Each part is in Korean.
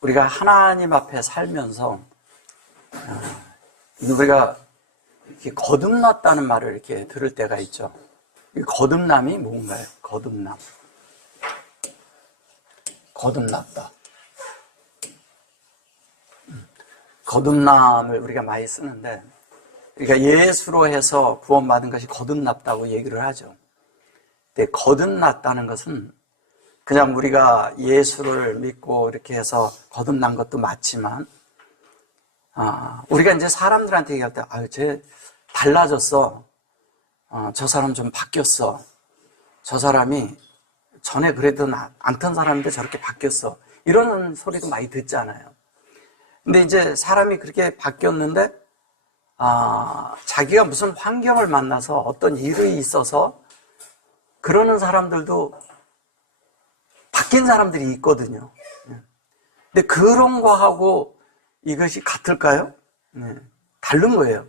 우리가 하나님 앞에 살면서 우리가 이렇게 거듭났다는 말을 이렇게 들을 때가 있죠. 이 거듭남이 뭔가요? 거듭남. 거듭났다. 거듭남을 우리가 많이 쓰는데, 그러니까 예수로 해서 구원받은 것이 거듭났다고 얘기를 하죠. 근데 거듭났다는 것은 그냥 우리가 예수를 믿고 이렇게 해서 거듭난 것도 맞지만, 우리가 이제 사람들한테 얘기할 때, 쟤 달라졌어. 저 사람 좀 바뀌었어. 저 사람이 전에 그래도 않던 사람인데 저렇게 바뀌었어. 이런 소리도 많이 듣잖아요. 근데 이제 사람이 그렇게 바뀌었는데, 자기가 무슨 환경을 만나서 어떤 일이 있어서 그러는 사람들도 바뀐 사람들이 있거든요. 근데 그런 거하고 이것이 같을까요? 다른 거예요.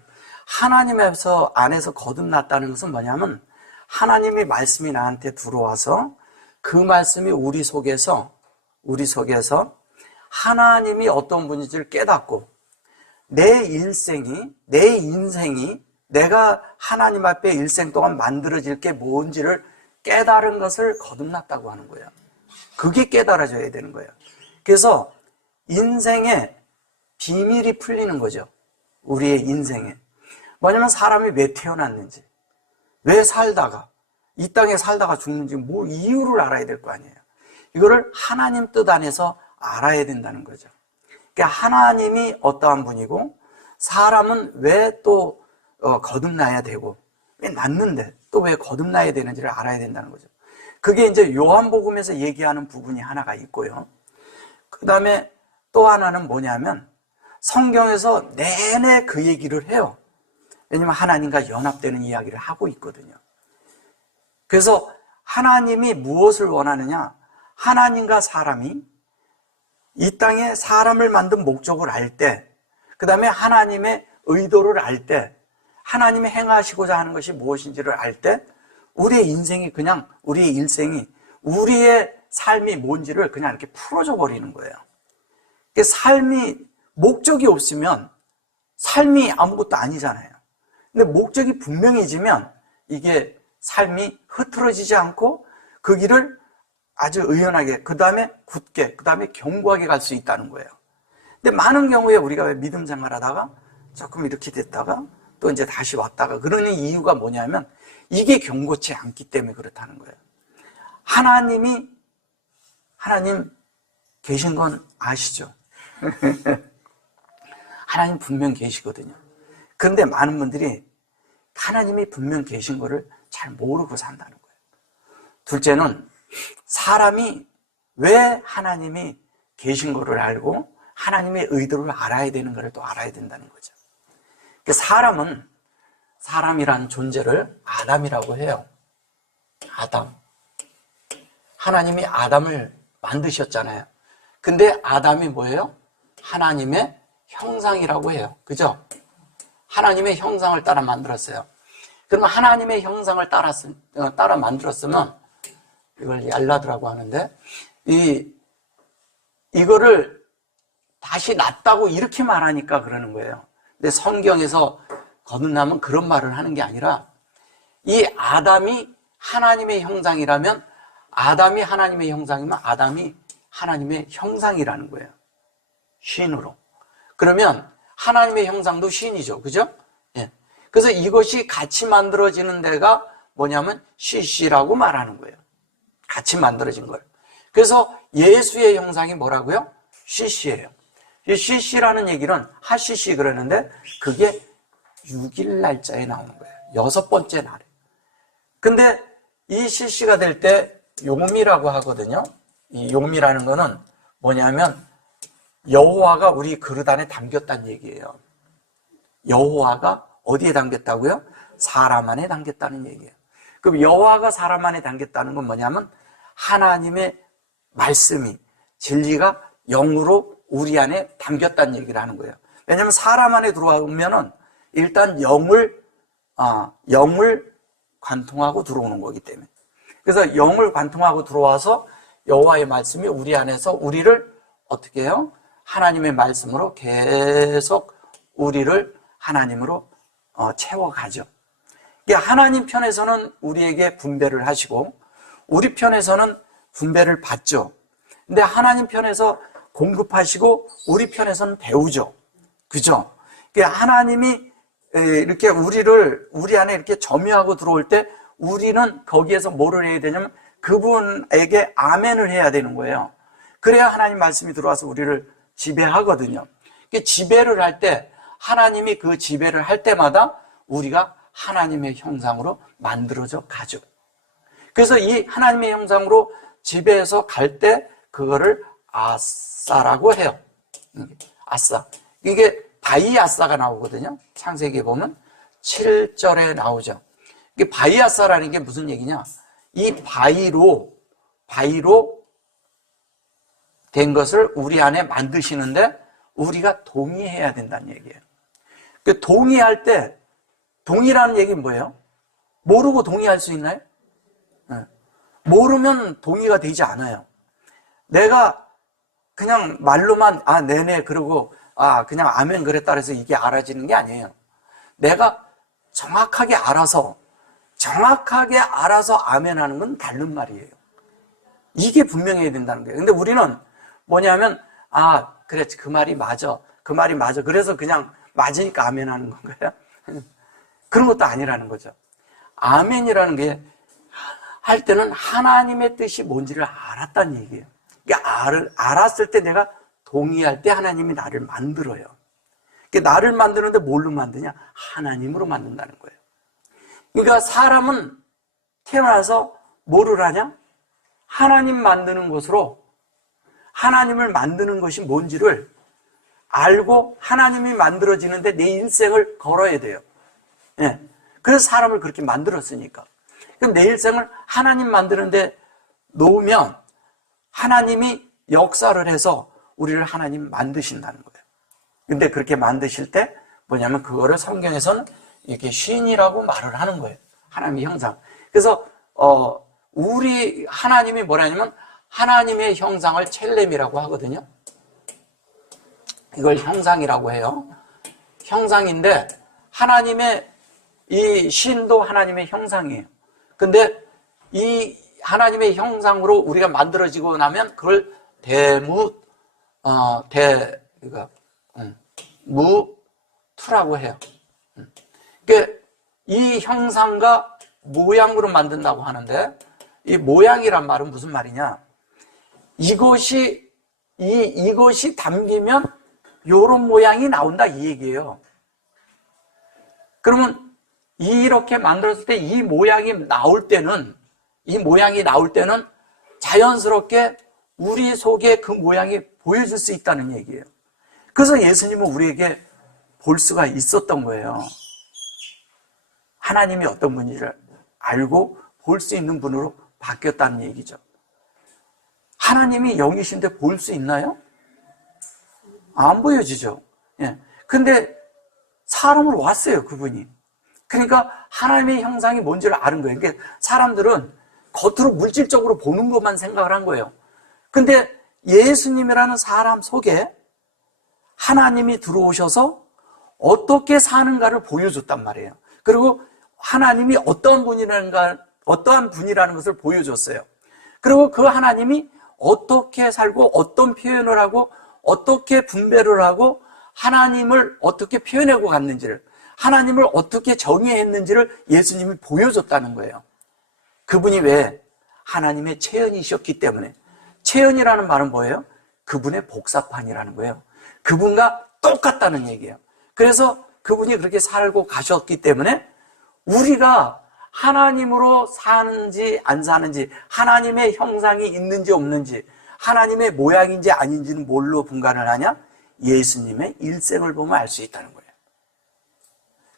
하나님 안에서 거듭났다는 것은 뭐냐면, 하나님의 말씀이 나한테 들어와서 그 말씀이 우리 속에서 하나님이 어떤 분인지를 깨닫고 내 인생이 내가 하나님 앞에 일생 동안 만들어질 게 뭔지를 깨달은 것을 거듭났다고 하는 거예요. 그게 깨달아져야 되는 거예요. 그래서 인생에 비밀이 풀리는 거죠. 우리의 인생에. 뭐냐면 사람이 왜 태어났는지, 왜 살다가 이 땅에 살다가 죽는지 뭐 이유를 알아야 될 거 아니에요. 이거를 하나님 뜻 안에서 알아야 된다는 거죠. 그러니까 하나님이 어떠한 분이고 사람은 왜 또 거듭나야 되고, 왜 났는데 또 왜 거듭나야 되는지를 알아야 된다는 거죠. 그게 이제 요한복음에서 얘기하는 부분이 하나가 있고요. 그 다음에 또 하나는 뭐냐면 성경에서 내내 그 얘기를 해요. 왜냐면 하나님과 연합되는 이야기를 하고 있거든요. 그래서 하나님이 무엇을 원하느냐? 하나님과 사람이 이 땅에 사람을 만든 목적을 알 때, 그 다음에 하나님의 의도를 알 때, 하나님이 행하시고자 하는 것이 무엇인지를 알 때, 우리의 인생이 그냥, 우리의 일생이, 우리의 삶이 뭔지를 그냥 이렇게 풀어줘 버리는 거예요. 삶이, 목적이 없으면 삶이 아무것도 아니잖아요. 근데 목적이 분명해지면 이게 삶이 흐트러지지 않고 그 길을 아주 의연하게, 그 다음에 굳게, 그 다음에 견고하게 갈 수 있다는 거예요. 근데 많은 경우에 우리가 왜 믿음 생활하다가 조금 이렇게 됐다가 또 이제 다시 왔다가 그러는 이유가 뭐냐면 이게 견고치 않기 때문에 그렇다는 거예요. 하나님 계신 건 아시죠? 하나님 분명 계시거든요. 그런데 많은 분들이 하나님이 분명 계신 거를 잘 모르고 산다는 거예요. 둘째는 사람이 왜 하나님이 계신 거를 알고 하나님의 의도를 알아야 되는 거를 또 알아야 된다는 거죠. 사람이란 존재를 아담이라고 해요. 아담. 하나님이 아담을 만드셨잖아요. 근데 아담이 뭐예요? 하나님의 형상이라고 해요. 그죠? 하나님의 형상을 따라 만들었어요. 그러면 하나님의 형상을 따라 만들었으면 이걸 얄라드라고 하는데 이거를 다시 낫다고 이렇게 말하니까 그러는 거예요. 근데 성경에서 거듭나면 그런 말을 하는 게 아니라 이 아담이 하나님의 형상이라면 아담이 하나님의 형상이면 아담이 하나님의 형상이라는 거예요. 쉰으로. 그러면 하나님의 형상도 쉰이죠. 그죠? 예. 그래서 이것이 같이 만들어지는 데가 뭐냐면 CC라고 말하는 거예요. 같이 만들어진 걸. 그래서 예수의 형상이 뭐라고요? CC예요. 이 CC라는 얘기는 하CC 그러는데 그게 6일 날짜에 나오는 거예요. 6번째 날에. 근데 이 CC가 될 때 용미라고 하거든요. 이 용미라는 거는 뭐냐면 여호와가 우리 그릇 안에 담겼다는 얘기예요. 여호와가 어디에 담겼다고요? 사람 안에 담겼다는 얘기예요. 그럼 여호와가 사람 안에 담겼다는 건 뭐냐면 하나님의 말씀이, 진리가 영으로 우리 안에 담겼다는 얘기를 하는 거예요. 왜냐하면 사람 안에 들어오면은 일단 영을 관통하고 들어오는 거기 때문에. 그래서 영을 관통하고 들어와서 여호와의 말씀이 우리 안에서 우리를 어떻게 해요? 하나님의 말씀으로 계속 우리를 하나님으로 채워가죠. 하나님 편에서는 우리에게 분배를 하시고 우리 편에서는 분배를 받죠. 근데 하나님 편에서 공급하시고 우리 편에서는 배우죠. 그죠? 하나님이 이렇게 우리 안에 이렇게 점유하고 들어올 때 우리는 거기에서 뭐를 해야 되냐면 그분에게 아멘을 해야 되는 거예요. 그래야 하나님 말씀이 들어와서 우리를 지배하거든요. 지배를 할 때 하나님이 그 지배를 할 때마다 우리가 하나님의 형상으로 만들어져 가죠. 그래서 이 하나님의 형상으로 지배해서 갈 때 그거를 아싸라고 해요. 아싸. 이게 바이아싸가 나오거든요. 창세기에 보면 7절에 나오죠. 이게 바이아싸라는 게 무슨 얘기냐? 이 바이로 된 것을 우리 안에 만드시는데 우리가 동의해야 된다는 얘기예요. 동의할 때, 동의라는 얘기는 뭐예요? 모르고 동의할 수 있나요? 모르면 동의가 되지 않아요. 내가 그냥 말로만 네네 그러고 그냥 아멘 그랬다 해서 이게 알아지는 게 아니에요. 내가 정확하게 알아서 아멘하는 건 다른 말이에요. 이게 분명해야 된다는 거예요. 근데 우리는 뭐냐면 그래 그 말이 맞아. 그래서 그냥 맞으니까 아멘하는 건가요? 그런 것도 아니라는 거죠. 아멘이라는 게 할 때는 하나님의 뜻이 뭔지를 알았다는 얘기예요. 알았을 때 내가 동의할 때 하나님이 나를 만들어요. 나를 만드는데 뭘로 만드냐? 하나님으로 만든다는 거예요. 그러니까 사람은 태어나서 뭐를 하냐? 하나님 만드는 것으로 하나님을 만드는 것이 뭔지를 알고 하나님이 만들어지는데 내 인생을 걸어야 돼요. 예. 그래서 사람을 그렇게 만들었으니까. 그럼 내 일생을 하나님 만드는데 놓으면 하나님이 역사를 해서 우리를 하나님 만드신다는 거예요. 근데 그렇게 만드실 때 뭐냐면 그거를 성경에서는 이렇게 신이라고 말을 하는 거예요. 하나님의 형상. 그래서 우리 하나님이 뭐라냐면 하나님의 형상을 첼렘이라고 하거든요. 이걸 형상이라고 해요. 형상인데 하나님의 이 신도 하나님의 형상이에요. 근데 이 하나님의 형상으로 우리가 만들어지고 나면 그걸 무투라고 해요. 그러니까 이 형상과 모양으로 만든다고 하는데 이 모양이란 말은 무슨 말이냐? 이것이 담기면 요런 모양이 나온다 이 얘기예요. 그러면 이렇게 만들었을 때 이 모양이 나올 때는 자연스럽게 우리 속에 그 모양이 보여질 수 있다는 얘기예요. 그래서 예수님은 우리에게 볼 수가 있었던 거예요. 하나님이 어떤 분인지를 알고 볼 수 있는 분으로 바뀌었다는 얘기죠. 하나님이 영이신데 볼 수 있나요? 안 보여지죠. 예. 근데 사람으로 왔어요, 그분이. 그러니까 하나님의 형상이 뭔지를 아는 거예요. 그러니까 사람들은 겉으로 물질적으로 보는 것만 생각을 한 거예요. 근데 예수님이라는 사람 속에 하나님이 들어오셔서 어떻게 사는가를 보여줬단 말이에요. 그리고 하나님이 어떠한 분이라는 것을 보여줬어요. 그리고 그 하나님이 어떻게 살고 어떤 표현을 하고 어떻게 분배를 하고 하나님을 어떻게 표현하고 갔는지를, 하나님을 어떻게 정의했는지를 예수님이 보여줬다는 거예요. 그분이 왜? 하나님의 체현이셨기 때문에. 체현이라는 말은 뭐예요? 그분의 복사판이라는 거예요. 그분과 똑같다는 얘기예요. 그래서 그분이 그렇게 살고 가셨기 때문에 우리가 하나님으로 사는지 안 사는지, 하나님의 형상이 있는지 없는지, 하나님의 모양인지 아닌지는 뭘로 분간을 하냐? 예수님의 일생을 보면 알 수 있다는 거예요.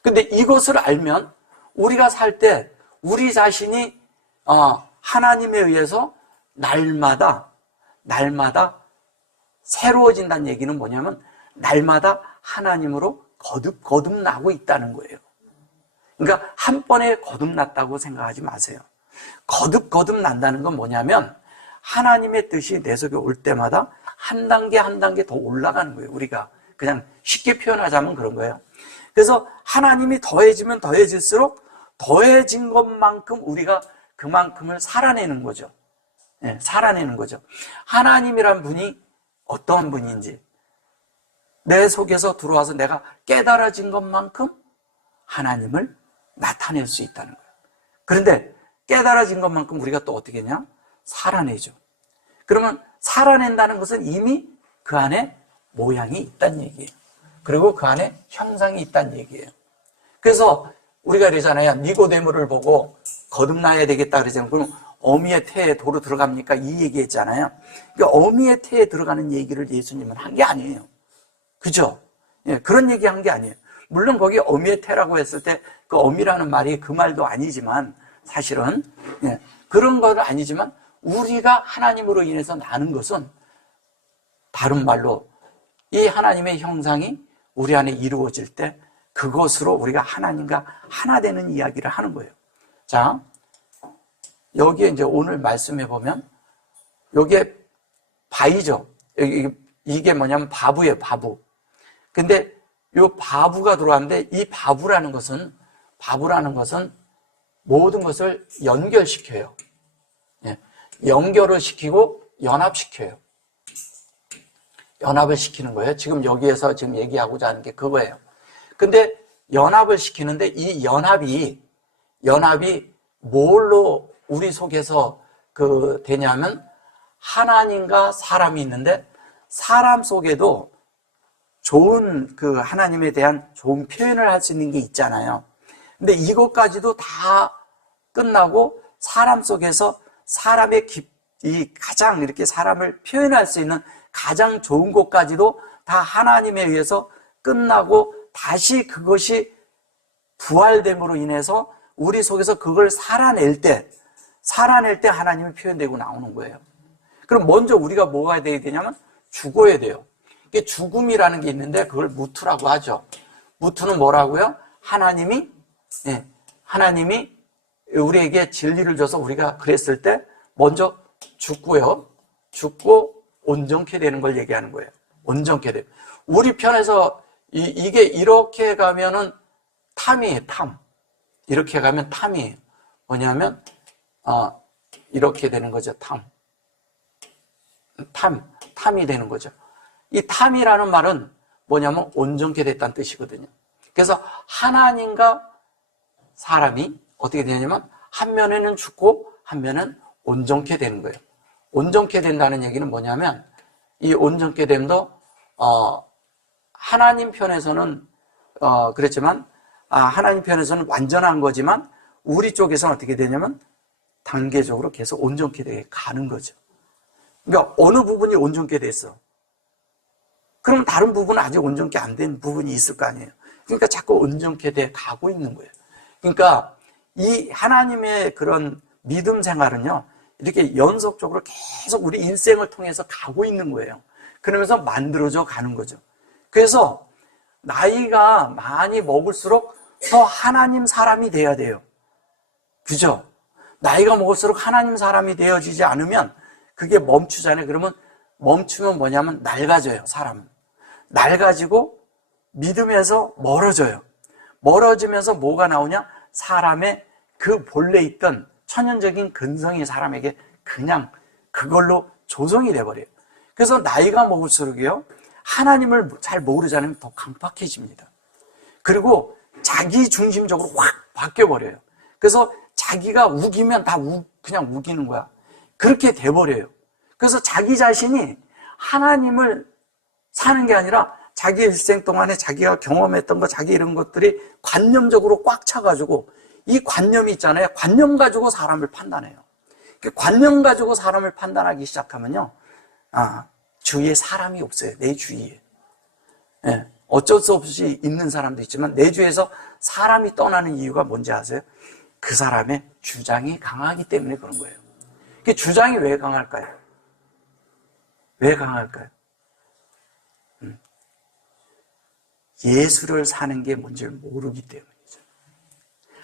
근데 이것을 알면 우리가 살 때 우리 자신이 하나님에 의해서 날마다 새로워진다는 얘기는 뭐냐면 날마다 하나님으로 거듭나고 있다는 거예요. 그러니까 한 번에 거듭났다고 생각하지 마세요. 거듭난다는 건 뭐냐면 하나님의 뜻이 내 속에 올 때마다 한 단계 한 단계 더 올라가는 거예요. 우리가 그냥 쉽게 표현하자면 그런 거예요. 그래서 하나님이 더해지면 더해질수록 더해진 것만큼 우리가 그만큼을 살아내는 거죠. 네, 살아내는 거죠. 하나님이란 분이 어떠한 분인지 내 속에서 들어와서 내가 깨달아진 것만큼 하나님을 나타낼 수 있다는 거예요. 그런데 깨달아진 것만큼 우리가 또 어떻게 했냐? 살아내죠. 그러면 살아낸다는 것은 이미 그 안에 모양이 있다는 얘기예요. 그리고 그 안에 형상이 있다는 얘기예요. 그래서 우리가 이러잖아요. 니고데모를 보고 거듭나야 되겠다 그러잖아요. 그럼 어미의 태에 도로 들어갑니까? 이 얘기했잖아요. 그러니까 어미의 태에 들어가는 얘기를 예수님은 한 게 아니에요. 그죠? 예, 그런 얘기 한 게 아니에요. 물론 거기 어미의 태라고 했을 때 그 어미라는 말이 그 말도 아니지만 사실은 예, 그런 건 아니지만 우리가 하나님으로 인해서 나는 것은 다른 말로 이 하나님의 형상이 우리 안에 이루어질 때 그것으로 우리가 하나님과 하나 되는 이야기를 하는 거예요. 자, 여기에 이제 오늘 말씀해 보면 여기에 바위죠. 이게 뭐냐면 바부예요, 바부. 근데 이 바부가 들어왔는데 이 바부라는 것은 모든 것을 연결시켜요. 예, 연결을 시키고 연합시켜요. 연합을 시키는 거예요. 지금 여기에서 지금 얘기하고자 하는 게 그거예요. 근데 연합을 시키는데 이 연합이 뭘로 우리 속에서 되냐면 하나님과 사람이 있는데 사람 속에도 좋은 하나님에 대한 좋은 표현을 할 수 있는 게 있잖아요. 근데 이것까지도 다 끝나고 사람 속에서 사람의 이 가장 이렇게 사람을 표현할 수 있는 가장 좋은 것까지도 다 하나님에 의해서 끝나고 다시 그것이 부활됨으로 인해서 우리 속에서 그걸 살아낼 때 하나님이 표현되고 나오는 거예요. 그럼 먼저 우리가 뭐가 돼야 되냐면 죽어야 돼요. 이게 죽음이라는 게 있는데 그걸 무트라고 하죠. 무트는 뭐라고요? 하나님이 우리에게 진리를 줘서 우리가 그랬을 때 먼저 죽고요. 죽고 온전케 되는 걸 얘기하는 거예요. 온전케 돼. 우리 편에서 이게 이렇게 가면은 탐이에요, 탐. 이렇게 가면 탐이에요. 뭐냐면 이렇게 되는 거죠, 탐이 되는 거죠. 이 탐이라는 말은 뭐냐면 온전케 됐다는 뜻이거든요. 그래서 하나님과 사람이 어떻게 되냐면 한 면에는 죽고 한 면은 온전케 되는 거예요. 온전케 된다는 얘기는 뭐냐면 이 온전케 됨도 하나님 편에서는 그렇지만 하나님 편에서는 완전한 거지만 우리 쪽에서는 어떻게 되냐면 단계적으로 계속 온전케 되게 가는 거죠. 그러니까 어느 부분이 온전케 됐어. 그럼 다른 부분은 아직 온전케 안 된 부분이 있을 거 아니에요. 그러니까 자꾸 온전케 돼 가고 있는 거예요. 그러니까 이 하나님의 그런 믿음 생활은요, 이렇게 연속적으로 계속 우리 인생을 통해서 가고 있는 거예요. 그러면서 만들어져 가는 거죠. 그래서 나이가 많이 먹을수록 더 하나님 사람이 돼야 돼요. 그죠? 나이가 먹을수록 하나님 사람이 되어지지 않으면 그게 멈추잖아요. 그러면 멈추면 뭐냐면 낡아져요, 사람은. 낡아지고 믿음에서 멀어져요. 멀어지면서 뭐가 나오냐? 사람의 그 본래 있던 천연적인 근성이 사람에게 그냥 그걸로 조성이 돼버려요. 그래서 나이가 먹을수록요, 하나님을 잘 모르자면 더 강팍해집니다. 그리고 자기 중심적으로 확 바뀌어버려요. 그래서 자기가 우기면 다 그냥 우기는 거야. 그렇게 돼버려요. 그래서 자기 자신이 하나님을 사는 게 아니라 자기 일생 동안에 자기가 경험했던 거, 자기 이런 것들이 관념적으로 꽉 차가지고 이 관념이 있잖아요. 관념 가지고 사람을 판단해요. 관념 가지고 사람을 판단하기 시작하면요, 주위에 사람이 없어요. 내 주위에. 네, 어쩔 수 없이 있는 사람도 있지만 내 주위에서 사람이 떠나는 이유가 뭔지 아세요? 그 사람의 주장이 강하기 때문에 그런 거예요. 그 주장이 왜 강할까요? 왜 강할까요? 예수를 사는 게 뭔지를 모르기 때문이죠.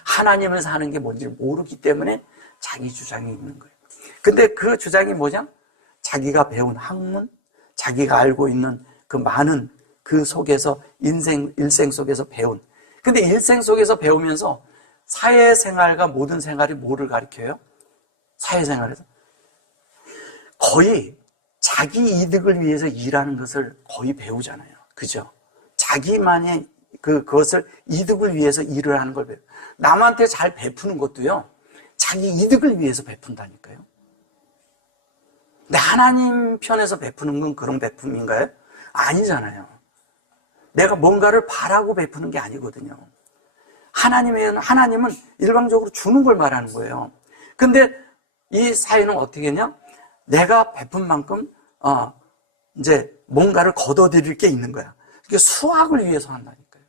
하나님을 사는 게 뭔지를 모르기 때문에 자기 주장이 있는 거예요. 근데 그 주장이 뭐냐? 자기가 배운 학문, 자기가 알고 있는 그 많은 그 속에서 일생 속에서 배운. 근데 일생 속에서 배우면서 사회생활과 모든 생활이 뭐를 가리켜요? 사회생활에서 거의 자기 이득을 위해서 일하는 것을 거의 배우잖아요. 그죠? 자기만의 그것을 이득을 위해서 일을 하는 걸 배워요. 남한테 잘 베푸는 것도요, 자기 이득을 위해서 베푼다니까요. 근데 하나님 편에서 베푸는 건 그런 베품인가요? 아니잖아요. 내가 뭔가를 바라고 베푸는 게 아니거든요. 하나님은 일방적으로 주는 걸 말하는 거예요. 근데 이 사회는 어떻게 했냐? 내가 베푼 만큼 이제 뭔가를 거둬들일 게 있는 거야. 그게 수확을 위해서 한다니까요.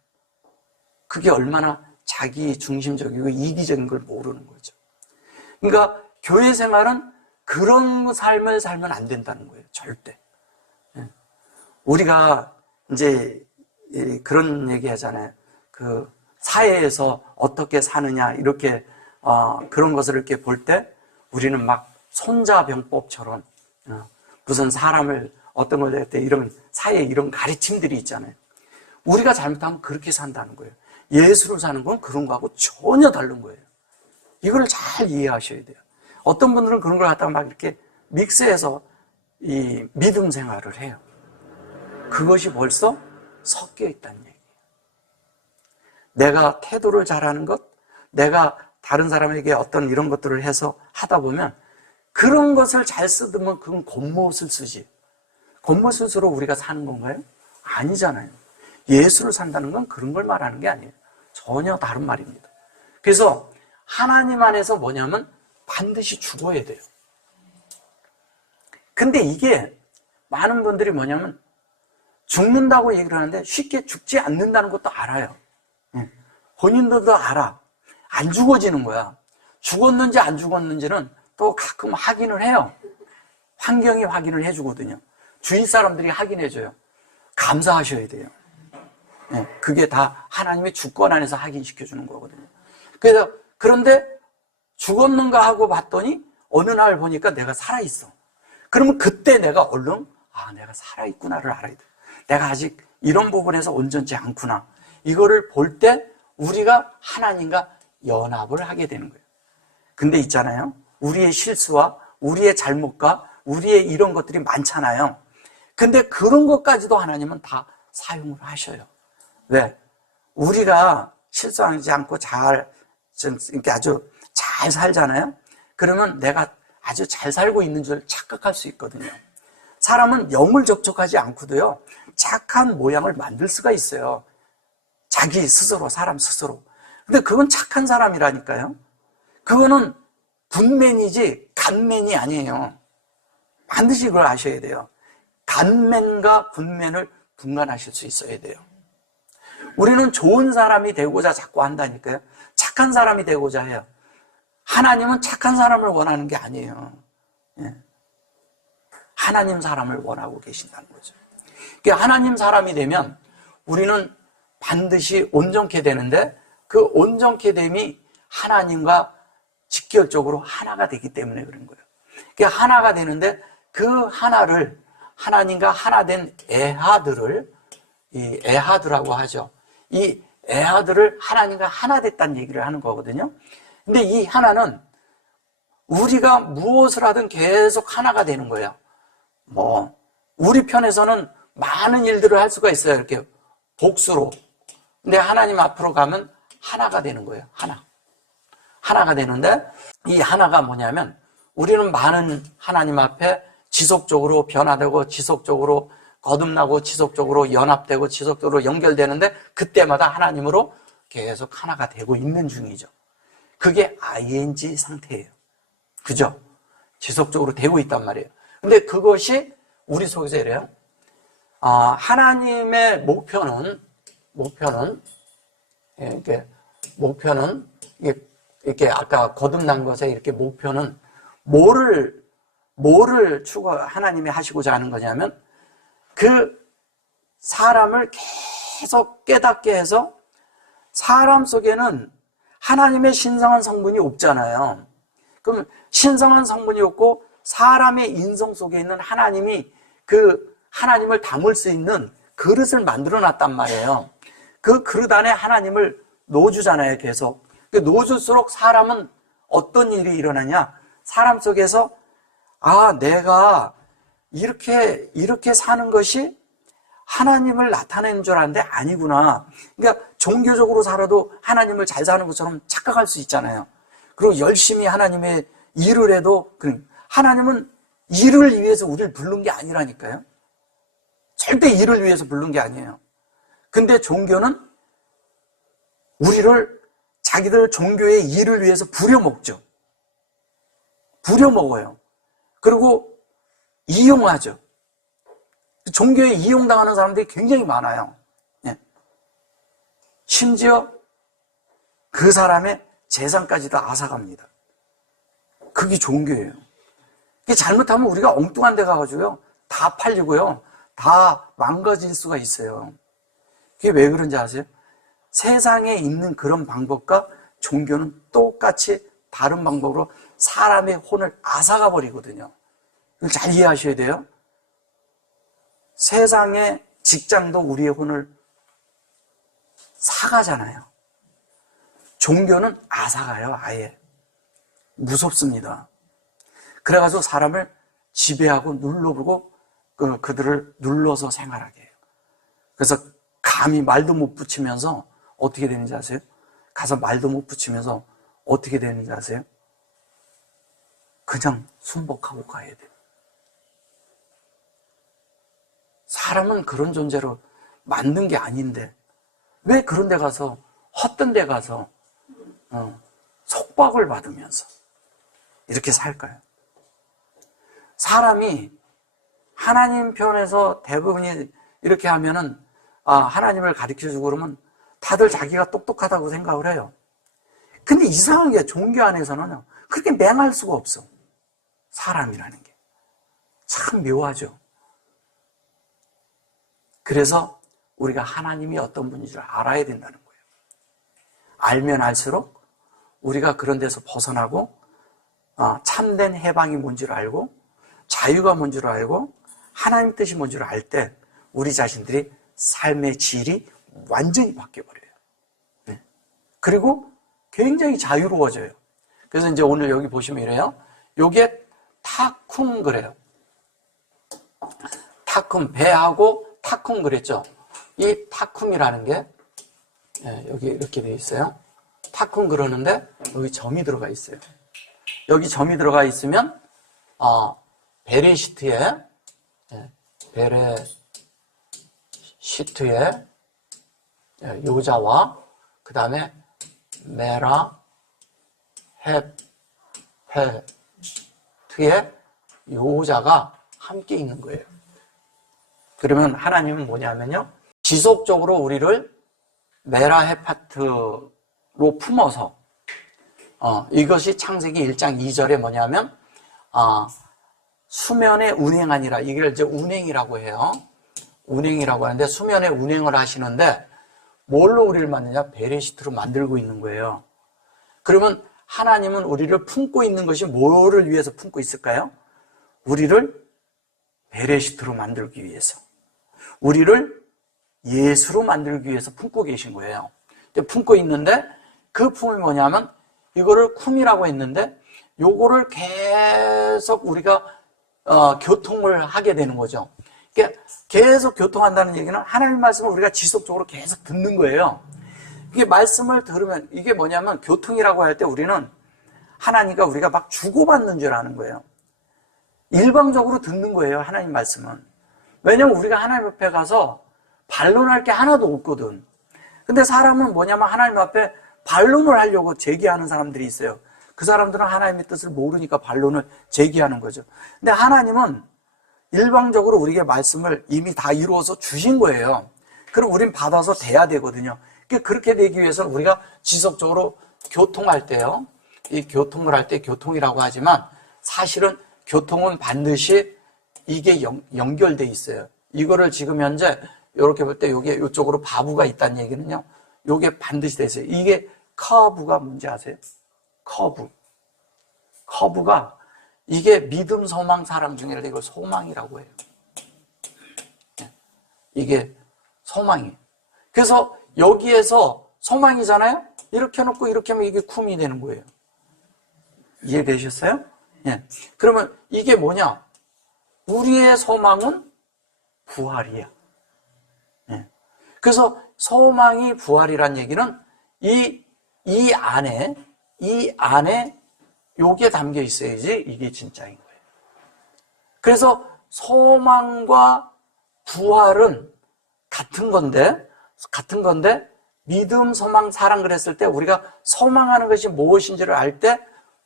그게 얼마나 자기 중심적이고 이기적인 걸 모르는 거죠. 그러니까 교회 생활은 그런 삶을 살면 안 된다는 거예요. 절대. 우리가 이제 그런 얘기 하잖아요. 그 사회에서 어떻게 사느냐 이렇게 그런 것을 이렇게 볼 때 우리는 막 손자병법처럼 무슨 사람을 어떤 걸 할 때 이런 사회에 이런 가르침들이 있잖아요. 우리가 잘못하면 그렇게 산다는 거예요. 예수를 사는 건 그런 거하고 전혀 다른 거예요. 이걸 잘 이해하셔야 돼요. 어떤 분들은 그런 걸 갖다가 막 이렇게 믹스해서 이 믿음 생활을 해요. 그것이 벌써 섞여 있다는 얘기예요. 내가 태도를 잘하는 것, 내가 다른 사람에게 어떤 이런 것들을 해서 하다 보면 그런 것을 잘 쓰면 그건 겉멋을 쓰지. 겉멋을 쓰러 우리가 사는 건가요? 아니잖아요. 예수를 산다는 건 그런 걸 말하는 게 아니에요. 전혀 다른 말입니다. 그래서 하나님 안에서 뭐냐면 반드시 죽어야 돼요. 근데 이게 많은 분들이 뭐냐면 죽는다고 얘기를 하는데 쉽게 죽지 않는다는 것도 알아요. 본인들도 알아. 안 죽어지는 거야. 죽었는지 안 죽었는지는 또 가끔 확인을 해요. 환경이 확인을 해주거든요. 주위 사람들이 확인해줘요. 감사하셔야 돼요. 그게 다 하나님의 주권 안에서 확인시켜주는 거거든요. 그런데 죽었는가 하고 봤더니 어느 날 보니까 내가 살아있어. 그러면 그때 내가 얼른 내가 살아있구나를 알아야 돼. 내가 아직 이런 부분에서 온전치 않구나. 이거를 볼 때 우리가 하나님과 연합을 하게 되는 거예요. 근데 있잖아요. 우리의 실수와 우리의 잘못과 우리의 이런 것들이 많잖아요. 근데 그런 것까지도 하나님은 다 사용을 하셔요. 왜? 우리가 실수하지 않고 이렇게 아주 잘 살잖아요. 그러면 내가 아주 잘 살고 있는 줄 착각할 수 있거든요. 사람은 영을 접촉하지 않고도요, 착한 모양을 만들 수가 있어요. 자기 스스로, 사람 스스로. 근데 그건 착한 사람이라니까요. 그거는 군맨이지 간맨이 아니에요. 반드시 그걸 아셔야 돼요. 간맨과 군맨을 분간하실 수 있어야 돼요. 우리는 좋은 사람이 되고자 자꾸 한다니까요. 착한 사람이 되고자 해요. 하나님은 착한 사람을 원하는 게 아니에요. 하나님 사람을 원하고 계신다는 거죠. 그러니까 하나님 사람이 되면 우리는 반드시 온전케 되는데 그 온전케 됨이 하나님과 직결적으로 하나가 되기 때문에 그런 거예요. 그러니까 하나가 되는데 그 하나를 하나님과 하나 된 에하드를 이 에하드라고 하죠. 이 에하드를 하나님과 하나 됐다는 얘기를 하는 거거든요. 근데 이 하나는 우리가 무엇을 하든 계속 하나가 되는 거예요. 우리 편에서는 많은 일들을 할 수가 있어요. 이렇게 복수로. 근데 하나님 앞으로 가면 하나가 되는 거예요. 하나가 되는데 이 하나가 뭐냐면 우리는 많은 하나님 앞에 지속적으로 변화되고 지속적으로 거듭나고 지속적으로 연합되고 지속적으로 연결되는데 그때마다 하나님으로 계속 하나가 되고 있는 중이죠. 그게 ing 상태예요. 그죠? 지속적으로 되고 있단 말이에요. 근데 그것이 우리 속에서 이래요. 하나님의 목표는 이렇게 아까 거듭난 것에 이렇게 목표는 뭐를 하나님이 하시고자 하는 거냐면 그 사람을 계속 깨닫게 해서 사람 속에는 하나님의 신성한 성분이 없잖아요. 그럼 신성한 성분이 없고 사람의 인성 속에 있는 하나님이 그 하나님을 담을 수 있는 그릇을 만들어 놨단 말이에요. 그 그릇 안에 하나님을 넣어주잖아요, 계속. 넣어줄수록 사람은 어떤 일이 일어나냐? 사람 속에서, 아, 내가 이렇게 사는 것이 하나님을 나타내는 줄 알았는데 아니구나. 그러니까 종교적으로 살아도 하나님을 잘 사는 것처럼 착각할 수 있잖아요. 그리고 열심히 하나님의 일을 해도, 하나님은 일을 위해서 우리를 부른 게 아니라니까요. 절대 일을 위해서 부른 게 아니에요. 근데 종교는 우리를 자기들 종교의 일을 위해서 부려먹죠. 부려먹어요. 그리고 이용하죠. 종교에 이용당하는 사람들이 굉장히 많아요. 예. 심지어 그 사람의 재산까지도 앗아갑니다. 그게 종교예요. 그게 잘못하면 우리가 엉뚱한 데 가가지고요, 다 팔리고요, 다 망가질 수가 있어요. 그게 왜 그런지 아세요? 세상에 있는 그런 방법과 종교는 똑같이 다른 방법으로 사람의 혼을 앗아가 버리거든요. 이걸 잘 이해하셔야 돼요. 세상의 직장도 우리의 혼을 사가잖아요. 종교는 앗아가요, 아예. 무섭습니다. 그래가지고 사람을 지배하고 눌러보고 그들을 눌러서 생활하게 해요. 그래서 감히 말도 못 붙이면서 어떻게 되는지 아세요? 가서 말도 못 붙이면서 어떻게 되는지 아세요? 그냥 순복하고 가야 돼요. 사람은 그런 존재로 만든 게 아닌데 왜 그런 데 가서, 헛된 데 가서 속박을 받으면서 이렇게 살까요? 사람이 하나님 편에서 대부분이 이렇게 하면은, 하나님을 가르쳐주고 그러면 다들 자기가 똑똑하다고 생각을 해요. 근데 이상한 게 종교 안에서는 그렇게 맹할 수가 없어. 사람이라는 게. 참 묘하죠. 그래서 우리가 하나님이 어떤 분인 줄 알아야 된다는 거예요. 알면 알수록 우리가 그런 데서 벗어나고, 참된 해방이 뭔지를 알고, 자유가 뭔지를 알고, 하나님 뜻이 뭔지를 알 때 우리 자신들이 삶의 질이 완전히 바뀌어버려요. 네. 그리고 굉장히 자유로워져요. 그래서 이제 오늘 여기 보시면 이래요. 요게 타쿰 그래요. 타쿰, 배하고 타쿰 그랬죠. 이 타쿰이라는 게, 여기 이렇게 되어 있어요. 타쿰 그러는데 여기 점이 들어가 있어요. 여기 점이 들어가 있으면 베레시트에 요자와 그 다음에 메라 헤페트의 요자가 함께 있는 거예요. 그러면 하나님은 뭐냐면요, 지속적으로 우리를 메라 헤파트로 품어서, 이것이 창세기 1장 2절에 뭐냐면, 수면의 운행하니라. 이걸 이제 운행이라고 해요. 운행이라고 하는데, 수면의 운행을 하시는데, 뭘로 우리를 만드냐? 베레시트로 만들고 있는 거예요. 그러면 하나님은 우리를 품고 있는 것이 뭐를 위해서 품고 있을까요? 우리를 베레시트로 만들기 위해서. 우리를 예수로 만들기 위해서 품고 계신 거예요. 품고 있는데 그 품이 뭐냐면 이거를 쿰이라고 했는데 요거를 계속 우리가 교통을 하게 되는 거죠. 그러니까 계속 교통한다는 얘기는 하나님 말씀을 우리가 지속적으로 계속 듣는 거예요. 이게 말씀을 들으면 이게 뭐냐면 교통이라고 할 때 우리는 하나님과 우리가 막 주고받는 줄 아는 거예요. 일방적으로 듣는 거예요, 하나님 말씀은. 왜냐면 우리가 하나님 앞에 가서 반론할 게 하나도 없거든. 근데 사람은 뭐냐면 하나님 앞에 반론을 하려고 제기하는 사람들이 있어요. 그 사람들은 하나님의 뜻을 모르니까 반론을 제기하는 거죠. 근데 하나님은 일방적으로 우리에게 말씀을 이미 다 이루어서 주신 거예요. 그럼 우린 받아서 돼야 되거든요. 그렇게 되기 위해서는 우리가 지속적으로 교통할 때요, 이 교통을 할 때 교통이라고 하지만 사실은 교통은 반드시 이게 연결돼 있어요. 이거를 지금 현재 이렇게 볼 때 이게 이쪽으로 바브가 있다는 얘기는요, 이게 반드시 돼 있어요. 이게 커브가 뭔지 아세요? 커브가 이게 믿음, 소망, 사랑 중에 이걸 소망이라고 해요. 이게 소망이에요. 그래서 여기에서 소망이잖아요? 이렇게 해놓고 이렇게 하면 이게 쿰이 되는 거예요. 이해되셨어요? 예. 그러면 이게 뭐냐? 우리의 소망은 부활이야. 예. 그래서 소망이 부활이란 얘기는 이 안에 요게 담겨 있어야지 이게 진짜인 거예요. 그래서 소망과 부활은 같은 건데 믿음, 소망, 사랑 그랬을 때 우리가 소망하는 것이 무엇인지를 알 때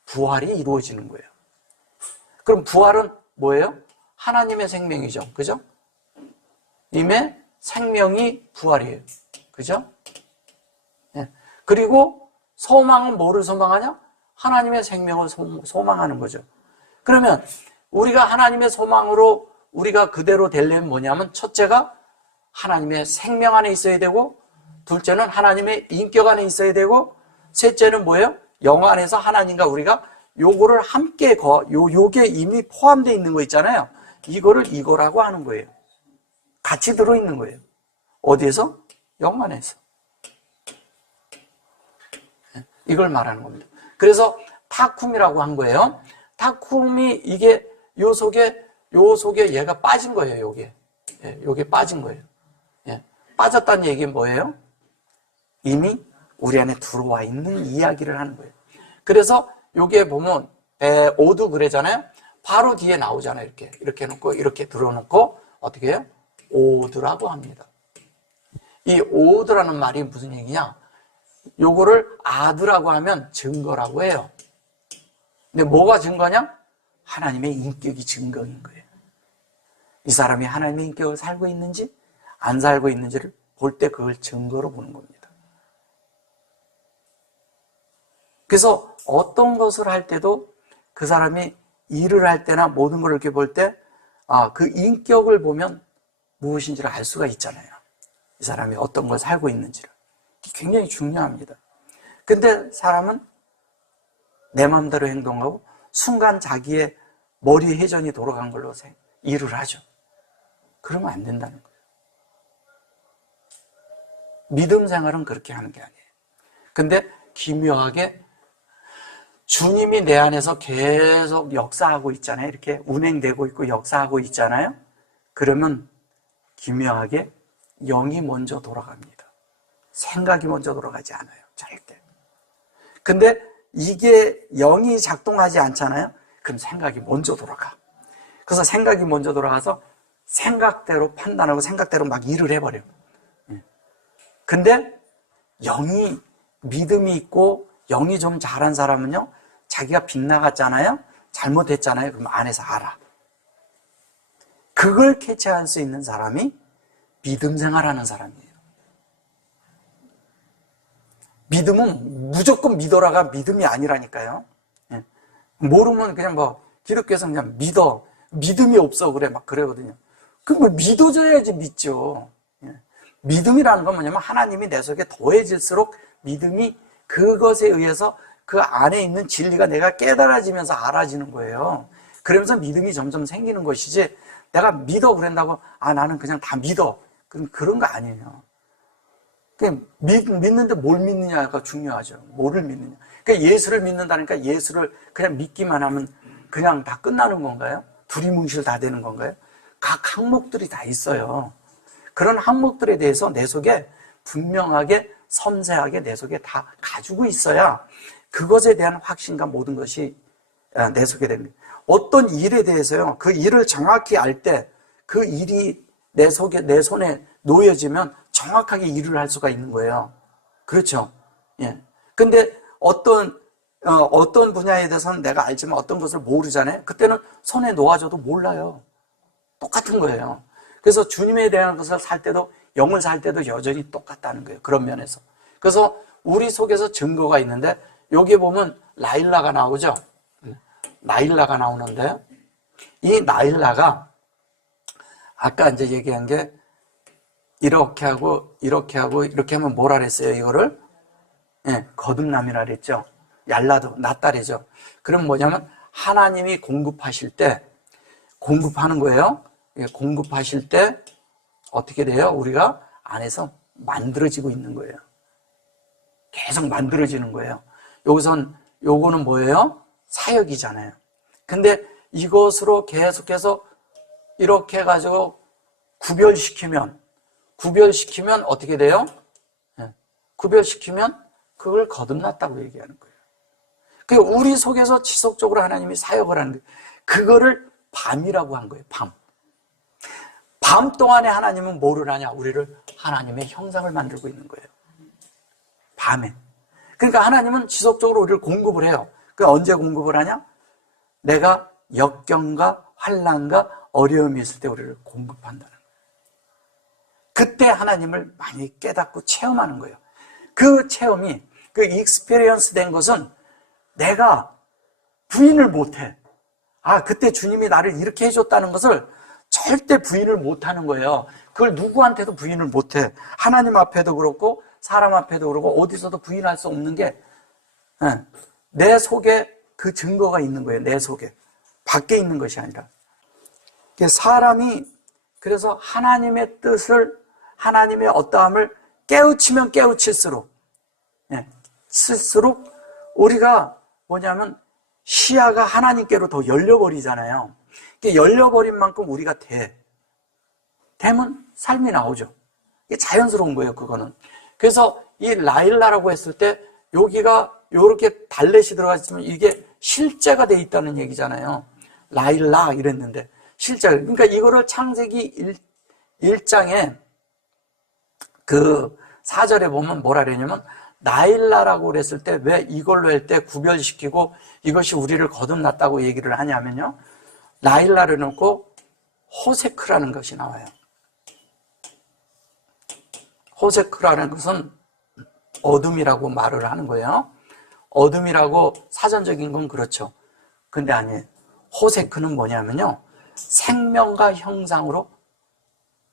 부활이 이루어지는 거예요. 그럼 부활은 뭐예요? 하나님의 생명이죠. 그죠? 님의 생명이 부활이에요. 그죠? 네. 그리고 소망은 뭐를 소망하냐? 하나님의 생명을 소망하는 거죠. 그러면 우리가 하나님의 소망으로 우리가 그대로 되려면 뭐냐면 첫째가 하나님의 생명 안에 있어야 되고 둘째는 하나님의 인격 안에 있어야 되고 셋째는 뭐예요? 영 안에서 하나님과 우리가 요거를 함께 요게 이미 포함되어 있는 거 있잖아요. 이거라고 하는 거예요. 같이 들어있는 거예요. 어디에서? 영 안에서. 이걸 말하는 겁니다. 그래서 타쿰이라고 한 거예요. 타쿰이 이게 요 속에 얘가 빠진 거예요. 요게 빠진 거예요. 예. 빠졌다는 얘기는 뭐예요? 이미 우리 안에 들어와 있는 이야기를 하는 거예요. 그래서 요게 보면 오드 그래잖아요. 바로 뒤에 나오잖아요. 이렇게 해놓고 이렇게 들어놓고 어떻게 해요? 오드라고 합니다. 이 오드라는 말이 무슨 얘기냐? 요거를 아드라고 하면 증거라고 해요. 근데 뭐가 증거냐? 하나님의 인격이 증거인 거예요. 이 사람이 하나님의 인격을 살고 있는지 안 살고 있는지를 볼 때 그걸 증거로 보는 겁니다. 그래서 어떤 것을 할 때도 그 사람이 일을 할 때나 모든 걸 이렇게 볼 때 그 인격을 보면 무엇인지를 알 수가 있잖아요. 이 사람이 어떤 걸 살고 있는지를. 굉장히 중요합니다. 근데 사람은 내 마음대로 행동하고 순간 자기의 머리 회전이 돌아간 걸로 일을 하죠. 그러면 안 된다는 거예요. 믿음 생활은 그렇게 하는 게 아니에요. 근데 기묘하게 주님이 내 안에서 계속 역사하고 있잖아요. 이렇게 운행되고 있고 역사하고 있잖아요. 그러면 기묘하게 영이 먼저 돌아갑니다. 생각이 먼저 돌아가지 않아요. 절대. 근데 이게 영이 작동하지 않잖아요. 그럼 생각이 먼저 돌아가. 그래서 생각이 먼저 돌아가서 생각대로 판단하고 생각대로 막 일을 해버려요. 근데 영이 믿음이 있고 영이 좀 잘한 사람은요, 자기가 빗나갔잖아요, 잘못했잖아요. 그럼 안에서 알아. 그걸 캐치할 수 있는 사람이 믿음 생활하는 사람이에요. 믿음은 무조건 믿어라가 믿음이 아니라니까요. 모르면 그냥 기독교에서 그냥 믿어. 믿음이 없어. 그래. 막 그러거든요. 그럼 믿어줘야지 믿죠. 믿음이라는 건 뭐냐면 하나님이 내 속에 더해질수록 믿음이 그것에 의해서 그 안에 있는 진리가 내가 깨달아지면서 알아지는 거예요. 그러면서 믿음이 점점 생기는 것이지 내가 믿어 그런다고 나는 그냥 다 믿어. 그런 거 아니에요. 그냥 믿는데 뭘 믿느냐가 중요하죠. 뭐를 믿느냐. 그러니까 예수를 믿는다니까 예수를 그냥 믿기만 하면 그냥 다 끝나는 건가요? 두리뭉실 다 되는 건가요? 각 항목들이 다 있어요. 그런 항목들에 대해서 내 속에 분명하게 섬세하게 내 속에 다 가지고 있어야 그것에 대한 확신과 모든 것이 내 속에 됩니다. 어떤 일에 대해서요, 그 일을 정확히 알 때 그 일이 내 손에 놓여지면 정확하게 일을 할 수가 있는 거예요. 그렇죠? 예. 근데 어떤 분야에 대해서는 내가 알지만 어떤 것을 모르잖아요. 그때는 손에 놓아줘도 몰라요. 똑같은 거예요. 그래서 주님에 대한 것을 살 때도, 영을 살 때도 여전히 똑같다는 거예요. 그런 면에서. 그래서 우리 속에서 증거가 있는데, 여기 보면 라일라가 나오죠? 라일라가 나오는데, 이 라일라가 아까 이제 얘기한 게 이렇게 하고 이렇게 하면 뭐라 그랬어요? 이거를 거듭남이라 그랬죠. 얄라도 낫다래죠. 그럼 뭐냐면 하나님이 공급하실 때 공급하는 거예요. 공급하실 때 어떻게 돼요? 우리가 안에서 만들어지고 있는 거예요. 계속 만들어지는 거예요. 여기선 요거는 뭐예요? 사역이잖아요. 근데 이것으로 계속해서 이렇게 해가지고 구별시키면 어떻게 돼요? 구별시키면 그걸 거듭났다고 얘기하는 거예요. 그러니까 우리 속에서 지속적으로 하나님이 사역을 하는 거예요. 그거를 밤이라고 한 거예요. 밤 동안에 하나님은 뭐를 하냐? 우리를 하나님의 형상을 만들고 있는 거예요. 밤에. 그러니까 하나님은 지속적으로 우리를 공급을 해요. 그 언제 공급을 하냐? 내가 역경과 환난과 어려움이 있을 때 우리를 공급한다는 거예요. 그때 하나님을 많이 깨닫고 체험하는 거예요. 그 체험이, 그 익스피리언스 된 것은 내가 부인을 못해. 그때 주님이 나를 이렇게 해줬다는 것을 절대 부인을 못하는 거예요. 그걸 누구한테도 부인을 못해. 하나님 앞에도 그렇고 사람 앞에도 그렇고 어디서도 부인할 수 없는 게 내 속에 그 증거가 있는 거예요. 내 속에. 밖에 있는 것이 아니라. 사람이 그래서 하나님의 뜻을, 하나님의 어떠함을 깨우치면 깨우칠수록 우리가 뭐냐면 시야가 하나님께로 더 열려버리잖아요. 열려버린 만큼 우리가 되면 삶이 나오죠. 이게 자연스러운 거예요, 그거는. 그래서 이 라일라라고 했을 때 여기가 이렇게 달렛이 들어가 있으면 이게 실제가 돼 있다는 얘기잖아요. 라일라 이랬는데 실제. 그러니까 이거를 창세기 1장에 그 4절에 보면 뭐라 그러냐면 라일라라고 그랬을 때 왜 이걸로 할 때 구별시키고 이것이 우리를 거듭났다고 얘기를 하냐면요. 라일라를 놓고 호세크라는 것이 나와요. 호세크라는 것은 어둠이라고 말을 하는 거예요. 어둠이라고 사전적인 건 그렇죠. 근데 아니에요. 호세크는 뭐냐면요. 생명과 형상으로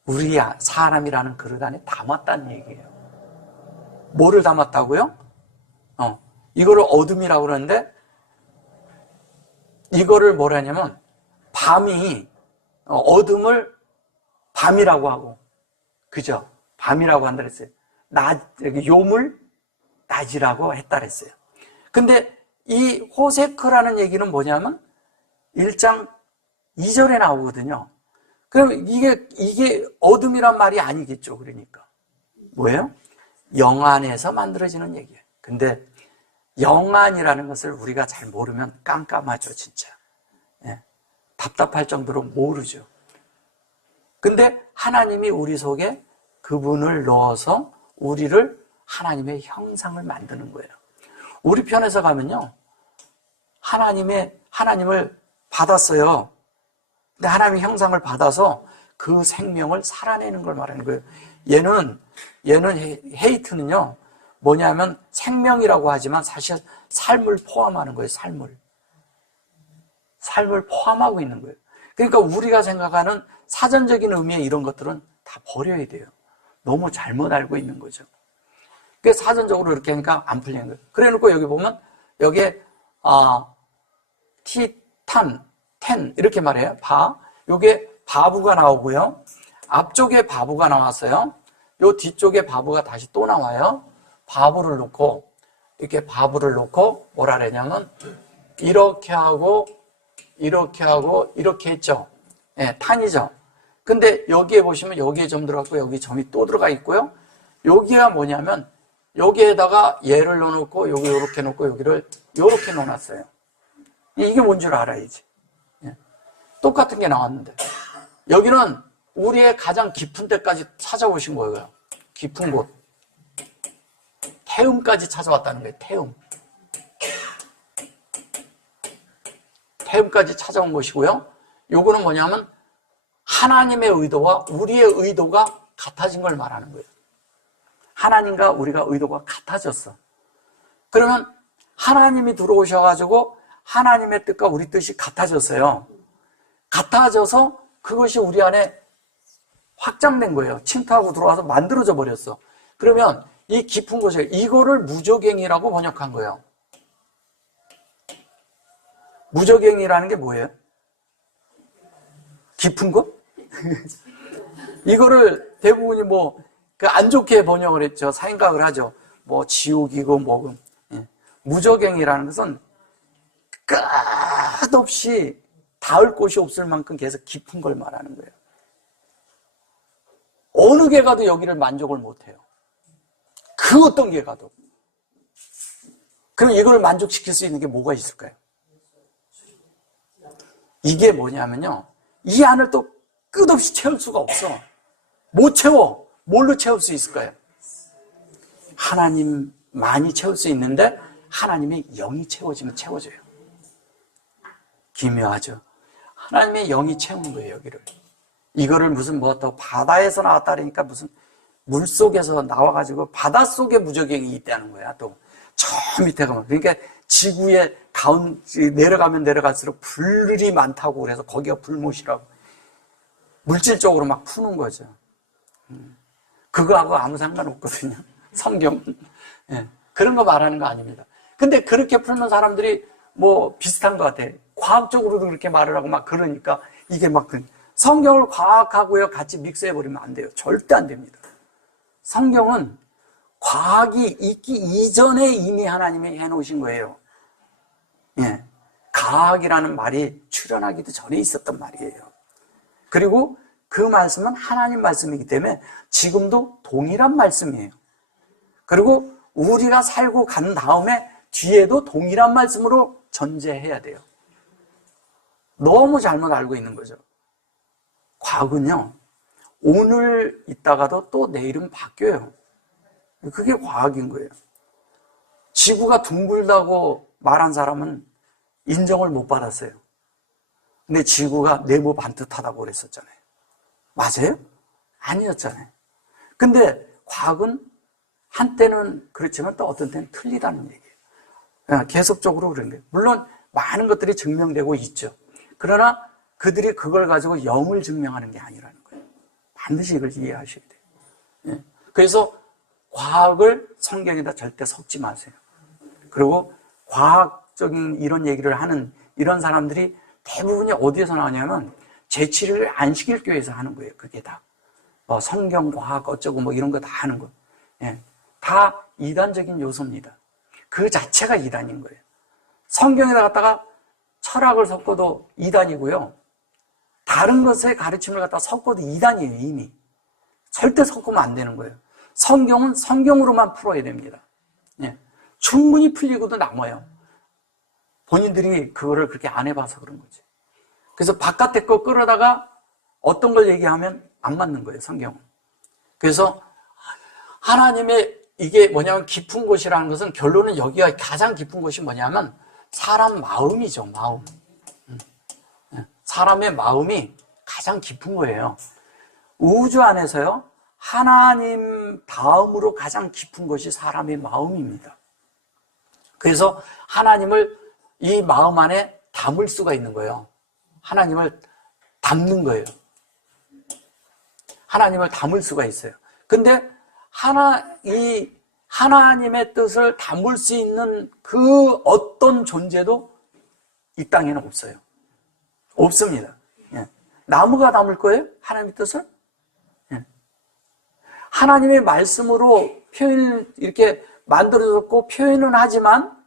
우리 사람이라는 그릇 안에 담았다는 얘기예요. 뭐를 담았다고요? 이거를 어둠이라고 그러는데 이거를 뭐라냐면 밤이 어둠을 밤이라고 하고 그죠? 밤이라고 한다 그랬어요. 요물 낮이라고 했다 그랬어요. 근데 이 호세크라는 얘기는 뭐냐면 1장 2절에 나오거든요. 그럼 이게 어둠이란 말이 아니겠죠. 그러니까 뭐예요? 영안에서 만들어지는 얘기예요. 근데 영안이라는 것을 우리가 잘 모르면 깜깜하죠, 진짜. 답답할 정도로 모르죠. 근데 하나님이 우리 속에 그분을 넣어서 우리를 하나님의 형상을 만드는 거예요. 우리 편에서 가면요. 하나님을 받았어요. 근데 하나님의 형상을 받아서 그 생명을 살아내는 걸 말하는 거예요. 얘는 헤이트는요. 뭐냐면 생명이라고 하지만 사실 삶을 포함하는 거예요. 삶을 포함하고 있는 거예요. 그러니까 우리가 생각하는 사전적인 의미의 이런 것들은 다 버려야 돼요. 너무 잘못 알고 있는 거죠. 그래서 사전적으로 이렇게 하니까 안 풀리는 거예요. 그래 놓고 여기 보면 여기에 텐 이렇게 말해요. 요게 바부가 나오고요. 앞쪽에 바부가 나왔어요. 요 뒤쪽에 바부가 다시 또 나와요. 바부를 놓고 뭐라 그러냐면 이렇게 하고 이렇게 했죠. 탄이죠. 근데 여기에 보시면 여기에 점 들어갔고 여기 점이 또 들어가 있고요. 여기가 뭐냐면 여기에다가 얘를 넣어놓고 여기 이렇게 놓고 여기를 이렇게 넣어놨어요. 이게 뭔 줄 알아야지. 똑같은 게 나왔는데 여기는 우리의 가장 깊은 데까지 찾아오신 거예요. 깊은 곳. 태음까지 찾아왔다는 거예요. 태음까지 찾아온 것이고요. 요거는 뭐냐면 하나님의 의도와 우리의 의도가 같아진 걸 말하는 거예요. 하나님과 우리가 의도가 같아졌어. 그러면 하나님이 들어오셔가지고 하나님의 뜻과 우리 뜻이 같아졌어요. 같아져서 그것이 우리 안에 확장된 거예요. 침투하고 들어와서 만들어져 버렸어. 그러면 이 깊은 곳에 이거를 무적행이라고 번역한 거예요. 무적행이라는 게 뭐예요? 깊은 곳? 이거를 대부분이 뭐 그 안 좋게 번역을 했죠. 생각을 하죠. 뭐 지옥이고 뭐고. 예. 무저갱이라는 것은 끝없이 닿을 곳이 없을 만큼 계속 깊은 걸 말하는 거예요. 어느 게 가도 여기를 만족을 못해요. 그 어떤 게 가도. 그럼 이걸 만족시킬 수 있는 게 뭐가 있을까요? 이게 뭐냐면요, 이 안을 또 끝없이 채울 수가 없어. 못 채워. 뭘로 채울 수 있을까요? 하나님만이 채울 수 있는데 하나님의 영이 채워지면 채워져요. 기묘하죠. 하나님의 영이 채우는 거예요, 여기를. 이거를 무슨 뭐 또 바다에서 나왔다 그러니까 무슨 물 속에서 나와가지고 바닷속에 무저갱이 있다는 거야. 또 저 밑에 가면. 그러니까 지구의 내려가면 내려갈수록 불이 많다고 그래서 거기가 불못이라고 물질적으로 막 푸는 거죠. 그거하고 아무 상관없거든요. 성경은. 예, 그런 거 말하는 거 아닙니다. 근데 그렇게 풀는 사람들이 뭐 비슷한 것 같아요. 과학적으로도 그렇게 말을 하고 막 그러니까 이게 막 성경을 과학하고요 같이 믹스해버리면 안 돼요. 절대 안 됩니다. 성경은 과학이 있기 이전에 이미 하나님이 해놓으신 거예요. 예, 과학이라는 말이 출현하기도 전에 있었던 말이에요. 그리고 그 말씀은 하나님 말씀이기 때문에 지금도 동일한 말씀이에요. 그리고 우리가 살고 간 다음에 뒤에도 동일한 말씀으로 전제해야 돼요. 너무 잘못 알고 있는 거죠. 과학은요, 오늘 있다가도 또 내일은 바뀌어요. 그게 과학인 거예요. 지구가 둥글다고 말한 사람은 인정을 못 받았어요. 근데 지구가 네모 반듯하다고 그랬었잖아요. 맞아요? 아니었잖아요. 근데 과학은 한때는 그렇지만 또 어떤 때는 틀리다는 얘기예요. 계속적으로 그런 거예요. 물론 많은 것들이 증명되고 있죠. 그러나 그들이 그걸 가지고 영을 증명하는 게 아니라는 거예요. 반드시 이걸 이해하셔야 돼요. 예. 그래서 과학을 성경에다 절대 섞지 마세요. 그리고 과학적인 이런 얘기를 하는 이런 사람들이 대부분이 어디에서 나오냐면 재치를 안식일 교회에서 하는 거예요. 그게 다. 뭐 성경 과학 어쩌고 뭐 이런 거 다 하는 거. 예. 다 이단적인 요소입니다. 그 자체가 이단인 거예요. 성경에다 갖다가 철학을 섞어도 이단이고요. 다른 것의 가르침을 갖다가 섞어도 이단이에요, 이미. 절대 섞으면 안 되는 거예요. 성경은 성경으로만 풀어야 됩니다. 예. 충분히 풀리고도 남아요. 본인들이 그거를 그렇게 안 해봐서 그런 거지. 그래서 바깥에 거 끌어다가 어떤 걸 얘기하면 안 맞는 거예요, 성경은. 그래서 하나님의 이게 뭐냐면 깊은 곳이라는 것은 결론은 여기가 가장 깊은 곳이 뭐냐면 사람 마음이죠, 마음. 사람의 마음이 가장 깊은 거예요. 우주 안에서요, 하나님 다음으로 가장 깊은 것이 사람의 마음입니다. 그래서 하나님을 이 마음 안에 담을 수가 있는 거예요. 하나님을 담는 거예요. 하나님을 담을 수가 있어요. 근데 이 하나님의 뜻을 담을 수 있는 그 어떤 존재도 이 땅에는 없어요. 없습니다. 예. 나무가 담을 거예요? 하나님의 뜻을? 예. 하나님의 말씀으로 표현을 이렇게 만들어졌고 표현은 하지만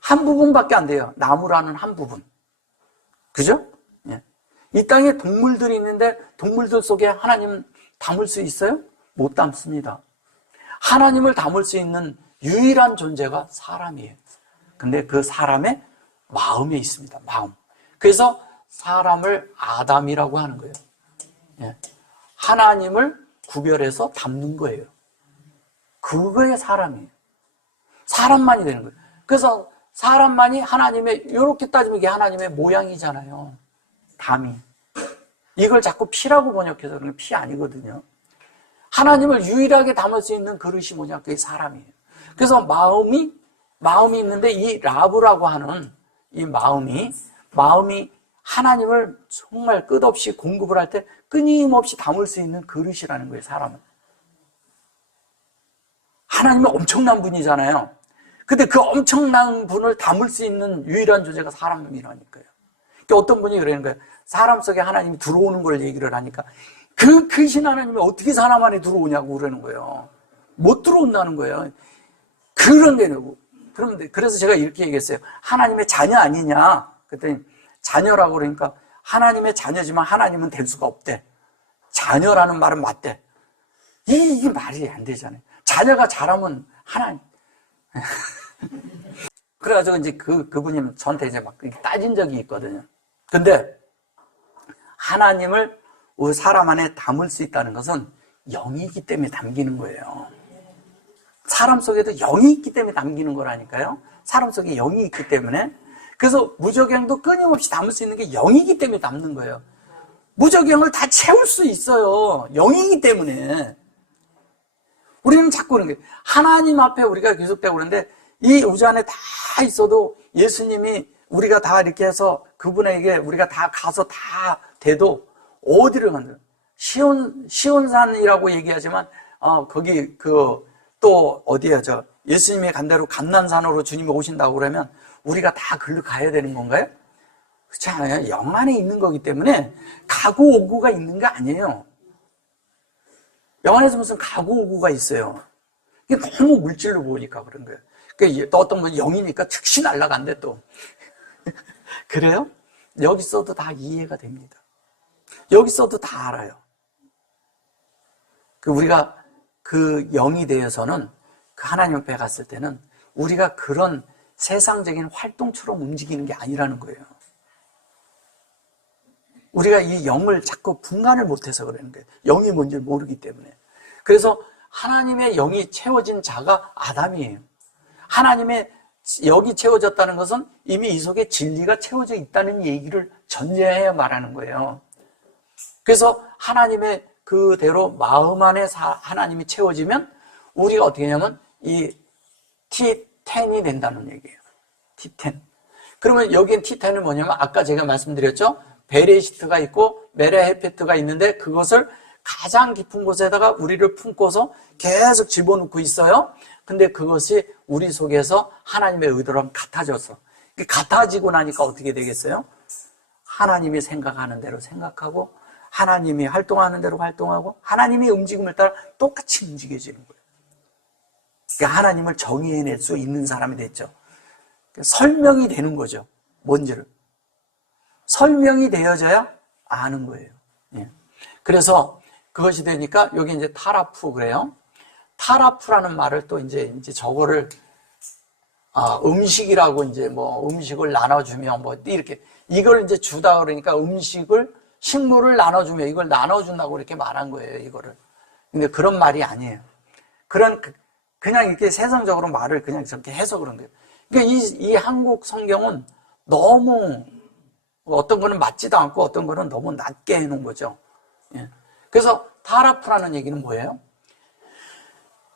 한 부분밖에 안 돼요. 나무라는 한 부분. 그죠? 예. 이 땅에 동물들이 있는데 동물들 속에 하나님 담을 수 있어요? 못 담습니다. 하나님을 담을 수 있는 유일한 존재가 사람이에요. 근데 그 사람의 마음에 있습니다. 마음. 그래서 사람을 아담이라고 하는 거예요. 예. 하나님을 구별해서 담는 거예요. 그거에 사람이에요. 사람만이 되는 거예요. 그래서 사람만이 하나님의, 이렇게 따지면 이게 하나님의 모양이잖아요. 담이. 이걸 자꾸 피라고 번역해서 그런 게 피 아니거든요. 하나님을 유일하게 담을 수 있는 그릇이 뭐냐? 그게 사람이에요. 그래서 마음이 있는데 이 라브라고 하는 이 마음이 하나님을 정말 끝없이 공급을 할 때 끊임없이 담을 수 있는 그릇이라는 거예요, 사람은. 하나님은 엄청난 분이잖아요. 근데 그 엄청난 분을 담을 수 있는 유일한 존재가 사람이라니까요. 그러니까 어떤 분이 그러는 거예요. 사람 속에 하나님이 들어오는 걸 얘기를 하니까 그 크신 하나님이 어떻게 사람 안에 들어오냐고 그러는 거예요. 못 들어온다는 거예요. 그런 게냐고. 그래서 제가 이렇게 얘기했어요. 하나님의 자녀 아니냐? 그랬더니 자녀라고 그러니까 하나님의 자녀지만 하나님은 될 수가 없대. 자녀라는 말은 맞대. 이게 말이 안 되잖아요. 자녀가 잘하면 하나님. 그래가지고 이제 그분이 저한테 이제 막 따진 적이 있거든요. 근데 하나님을 우리 사람 안에 담을 수 있다는 것은 영이기 때문에 담기는 거예요. 사람 속에도 영이 있기 때문에 담기는 거라니까요. 사람 속에 영이 있기 때문에. 그래서 무적영도 끊임없이 담을 수 있는 게 영이기 때문에 담는 거예요. 무적영을 다 채울 수 있어요. 영이기 때문에. 우리는 자꾸 그런 게 하나님 앞에 우리가 계속되고 그러는데 이 우주 안에 다 있어도 예수님이 우리가 다 이렇게 해서 그분에게 우리가 다 가서 다 돼도 어디를 간다? 시온산이라고 얘기하지만 거기 또 어디야 예수님이 간 대로 감난산으로 주님이 오신다고 그러면 우리가 다 글로 가야 되는 건가요? 그렇지 않아요. 영 안에 있는 거기 때문에 가고 오고가 있는 게 아니에요. 영 안에서 무슨 가고 오고가 있어요. 이게 너무 물질로 보니까 그런 거예요. 그러니까 또 어떤 분 영이니까 즉시 날아간대 또. 그래요? 여기 있어도 다 이해가 됩니다. 여기 있어도 다 알아요. 우리가 그 영이 되어서는 그 하나님 앞에 갔을 때는 우리가 그런 세상적인 활동처럼 움직이는 게 아니라는 거예요. 우리가 이 영을 자꾸 분간을 못해서 그러는 거예요. 영이 뭔지 모르기 때문에. 그래서 하나님의 영이 채워진 자가 아담이에요. 하나님의 영이 채워졌다는 것은 이미 이 속에 진리가 채워져 있다는 얘기를 전제해야 말하는 거예요. 그래서 하나님의 그대로 마음 안에 하나님이 채워지면 우리가 어떻게 하냐면 이 T10이 된다는 얘기예요. T10. 그러면 여기엔 T10은 뭐냐면 아까 제가 말씀드렸죠. 베레시트가 있고 메레헤페트가 있는데 그것을 가장 깊은 곳에다가 우리를 품고서 계속 집어넣고 있어요. 근데 그것이 우리 속에서 하나님의 의도랑 같아져서 같아지고 나니까 어떻게 되겠어요? 하나님이 생각하는 대로 생각하고 하나님이 활동하는 대로 활동하고 하나님의 움직임을 따라 똑같이 움직여지는 거예요. 그러니까 하나님을 정의해낼 수 있는 사람이 됐죠. 그러니까 설명이 되는 거죠. 뭔지를. 설명이 되어져야 아는 거예요. 예. 그래서 그것이 되니까 여기 이제 타라프 그래요. 타라프라는 말을 또 이제 저거를 음식이라고 이제 뭐 음식을 나눠주면 뭐 이렇게 이걸 이제 주다 그러니까 식물을 나눠주면 이걸 나눠준다고 이렇게 말한 거예요, 이거를. 근데 그런 말이 아니에요. 그냥 이렇게 세상적으로 말을 그냥 저렇게 해서 그런 거예요. 그러니까 이 한국 성경은 너무 어떤 거는 맞지도 않고 어떤 거는 너무 낮게 해놓은 거죠. 예. 그래서 타라프라는 얘기는 뭐예요?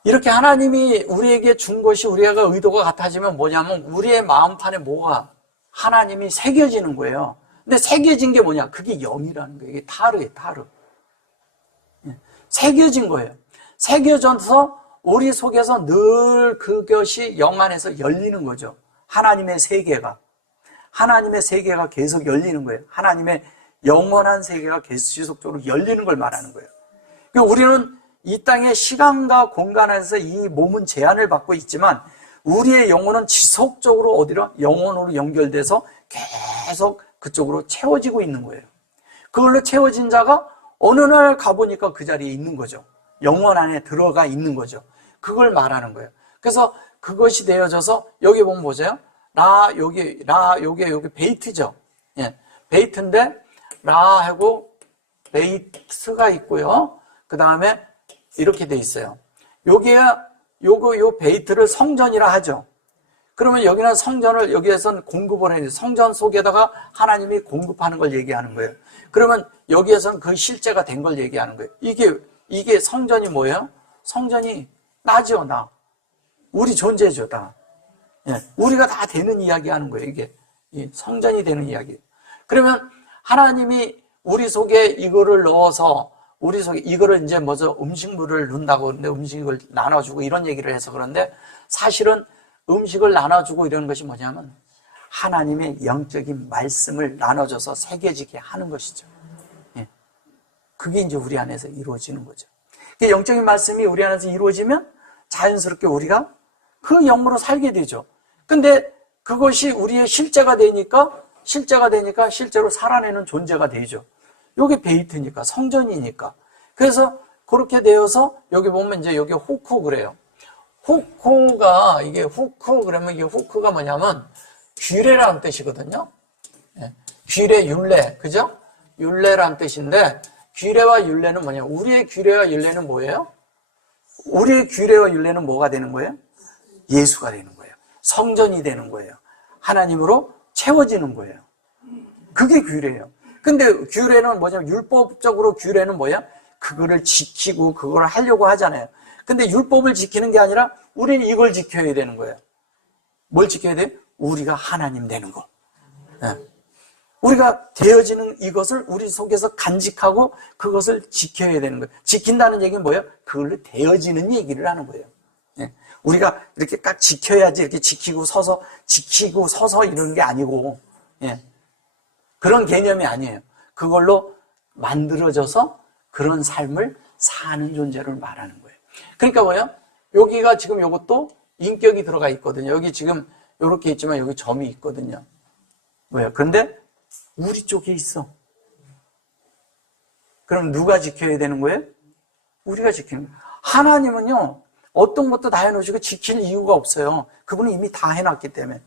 이렇게 하나님이 우리에게 준 것이 우리가 의도가 같아지면 뭐냐면 우리의 마음판에 뭐가 하나님이 새겨지는 거예요. 근데 새겨진 게 뭐냐? 그게 영이라는 거예요. 이게 타르예요, 타르. 새겨진 거예요. 새겨져서 우리 속에서 늘 그것이 영 안에서 열리는 거죠. 하나님의 세계가 계속 열리는 거예요. 하나님의 영원한 세계가 계속 지속적으로 열리는 걸 말하는 거예요. 그러니까 우리는 이 땅의 시간과 공간 안에서 이 몸은 제한을 받고 있지만 우리의 영혼은 지속적으로 어디로? 영혼으로 연결돼서 계속 그쪽으로 채워지고 있는 거예요. 그걸로 채워진 자가 어느 날 가보니까 그 자리에 있는 거죠. 영혼 안에 들어가 있는 거죠. 그걸 말하는 거예요. 그래서 그것이 되어져서 여기 보면 보세요. 여기 베이트죠. 예, 베이트인데 라하고 베이트가 있고요. 그 다음에 이렇게 돼 있어요. 요 베이트를 성전이라 하죠. 그러면 여기는 성전을 여기에서는 공급을 해요. 성전 속에다가 하나님이 공급하는 걸 얘기하는 거예요. 그러면 여기에서는 그 실제가 된 걸 얘기하는 거예요. 이게 성전이 뭐예요? 성전이 나죠, 나. 우리 존재죠, 다. 예, 우리가 다 되는 이야기 하는 거예요, 이게. 성전이 되는 이야기. 그러면 하나님이 우리 속에 이거를 넣어서 우리 속에 이거를 이제 음식물을 넣는다고 그러는데 음식을 나눠주고 이런 얘기를 해서 그런데 사실은 음식을 나눠주고 이런 것이 뭐냐면 하나님의 영적인 말씀을 나눠줘서 새겨지게 하는 것이죠. 예. 그게 이제 우리 안에서 이루어지는 거죠. 영적인 말씀이 우리 안에서 이루어지면 자연스럽게 우리가 그 영으로 살게 되죠. 근데 그것이 우리의 실제가 되니까 실제로 살아내는 존재가 되죠. 여기 베이트니까, 성전이니까. 그래서 그렇게 되어서 여기 보면 이제 여기 후크 그래요. 후크가, 이게 후크 그러면 이게 후크가 뭐냐면 규례라는 뜻이거든요. 규례, 율례, 그죠? 율례라는 뜻인데 규례와 율례는 뭐냐? 우리의 규례와 율례는 뭐예요? 우리의 규례와 율례는 뭐가 되는 거예요? 예수가 되는 거예요. 성전이 되는 거예요. 하나님으로 채워지는 거예요. 그게 규례예요. 근데 규례는 뭐냐면 율법적으로 규례는 뭐예요? 그거를 지키고 그걸 하려고 하잖아요. 근데 율법을 지키는 게 아니라 우리는 이걸 지켜야 되는 거예요. 뭘 지켜야 돼요? 우리가 하나님 되는 거. 네. 우리가 되어지는 이것을 우리 속에서 간직하고 그것을 지켜야 되는 거예요. 지킨다는 얘기는 뭐예요? 그걸로 되어지는 얘기를 하는 거예요. 네. 우리가 이렇게 딱 지켜야지 이렇게 지키고 서서 이러는 게 아니고, 예. 그런 개념이 아니에요. 그걸로 만들어져서 그런 삶을 사는 존재를 말하는 거예요. 그러니까 뭐예요? 여기가 지금 이것도 인격이 들어가 있거든요. 여기 지금 이렇게 있지만 여기 점이 있거든요. 뭐예요? 그런데 우리 쪽에 있어. 그럼 누가 지켜야 되는 거예요? 우리가 지키는 거예요. 하나님은요, 어떤 것도 다 해놓으시고 지킬 이유가 없어요. 그분은 이미 다 해놨기 때문에.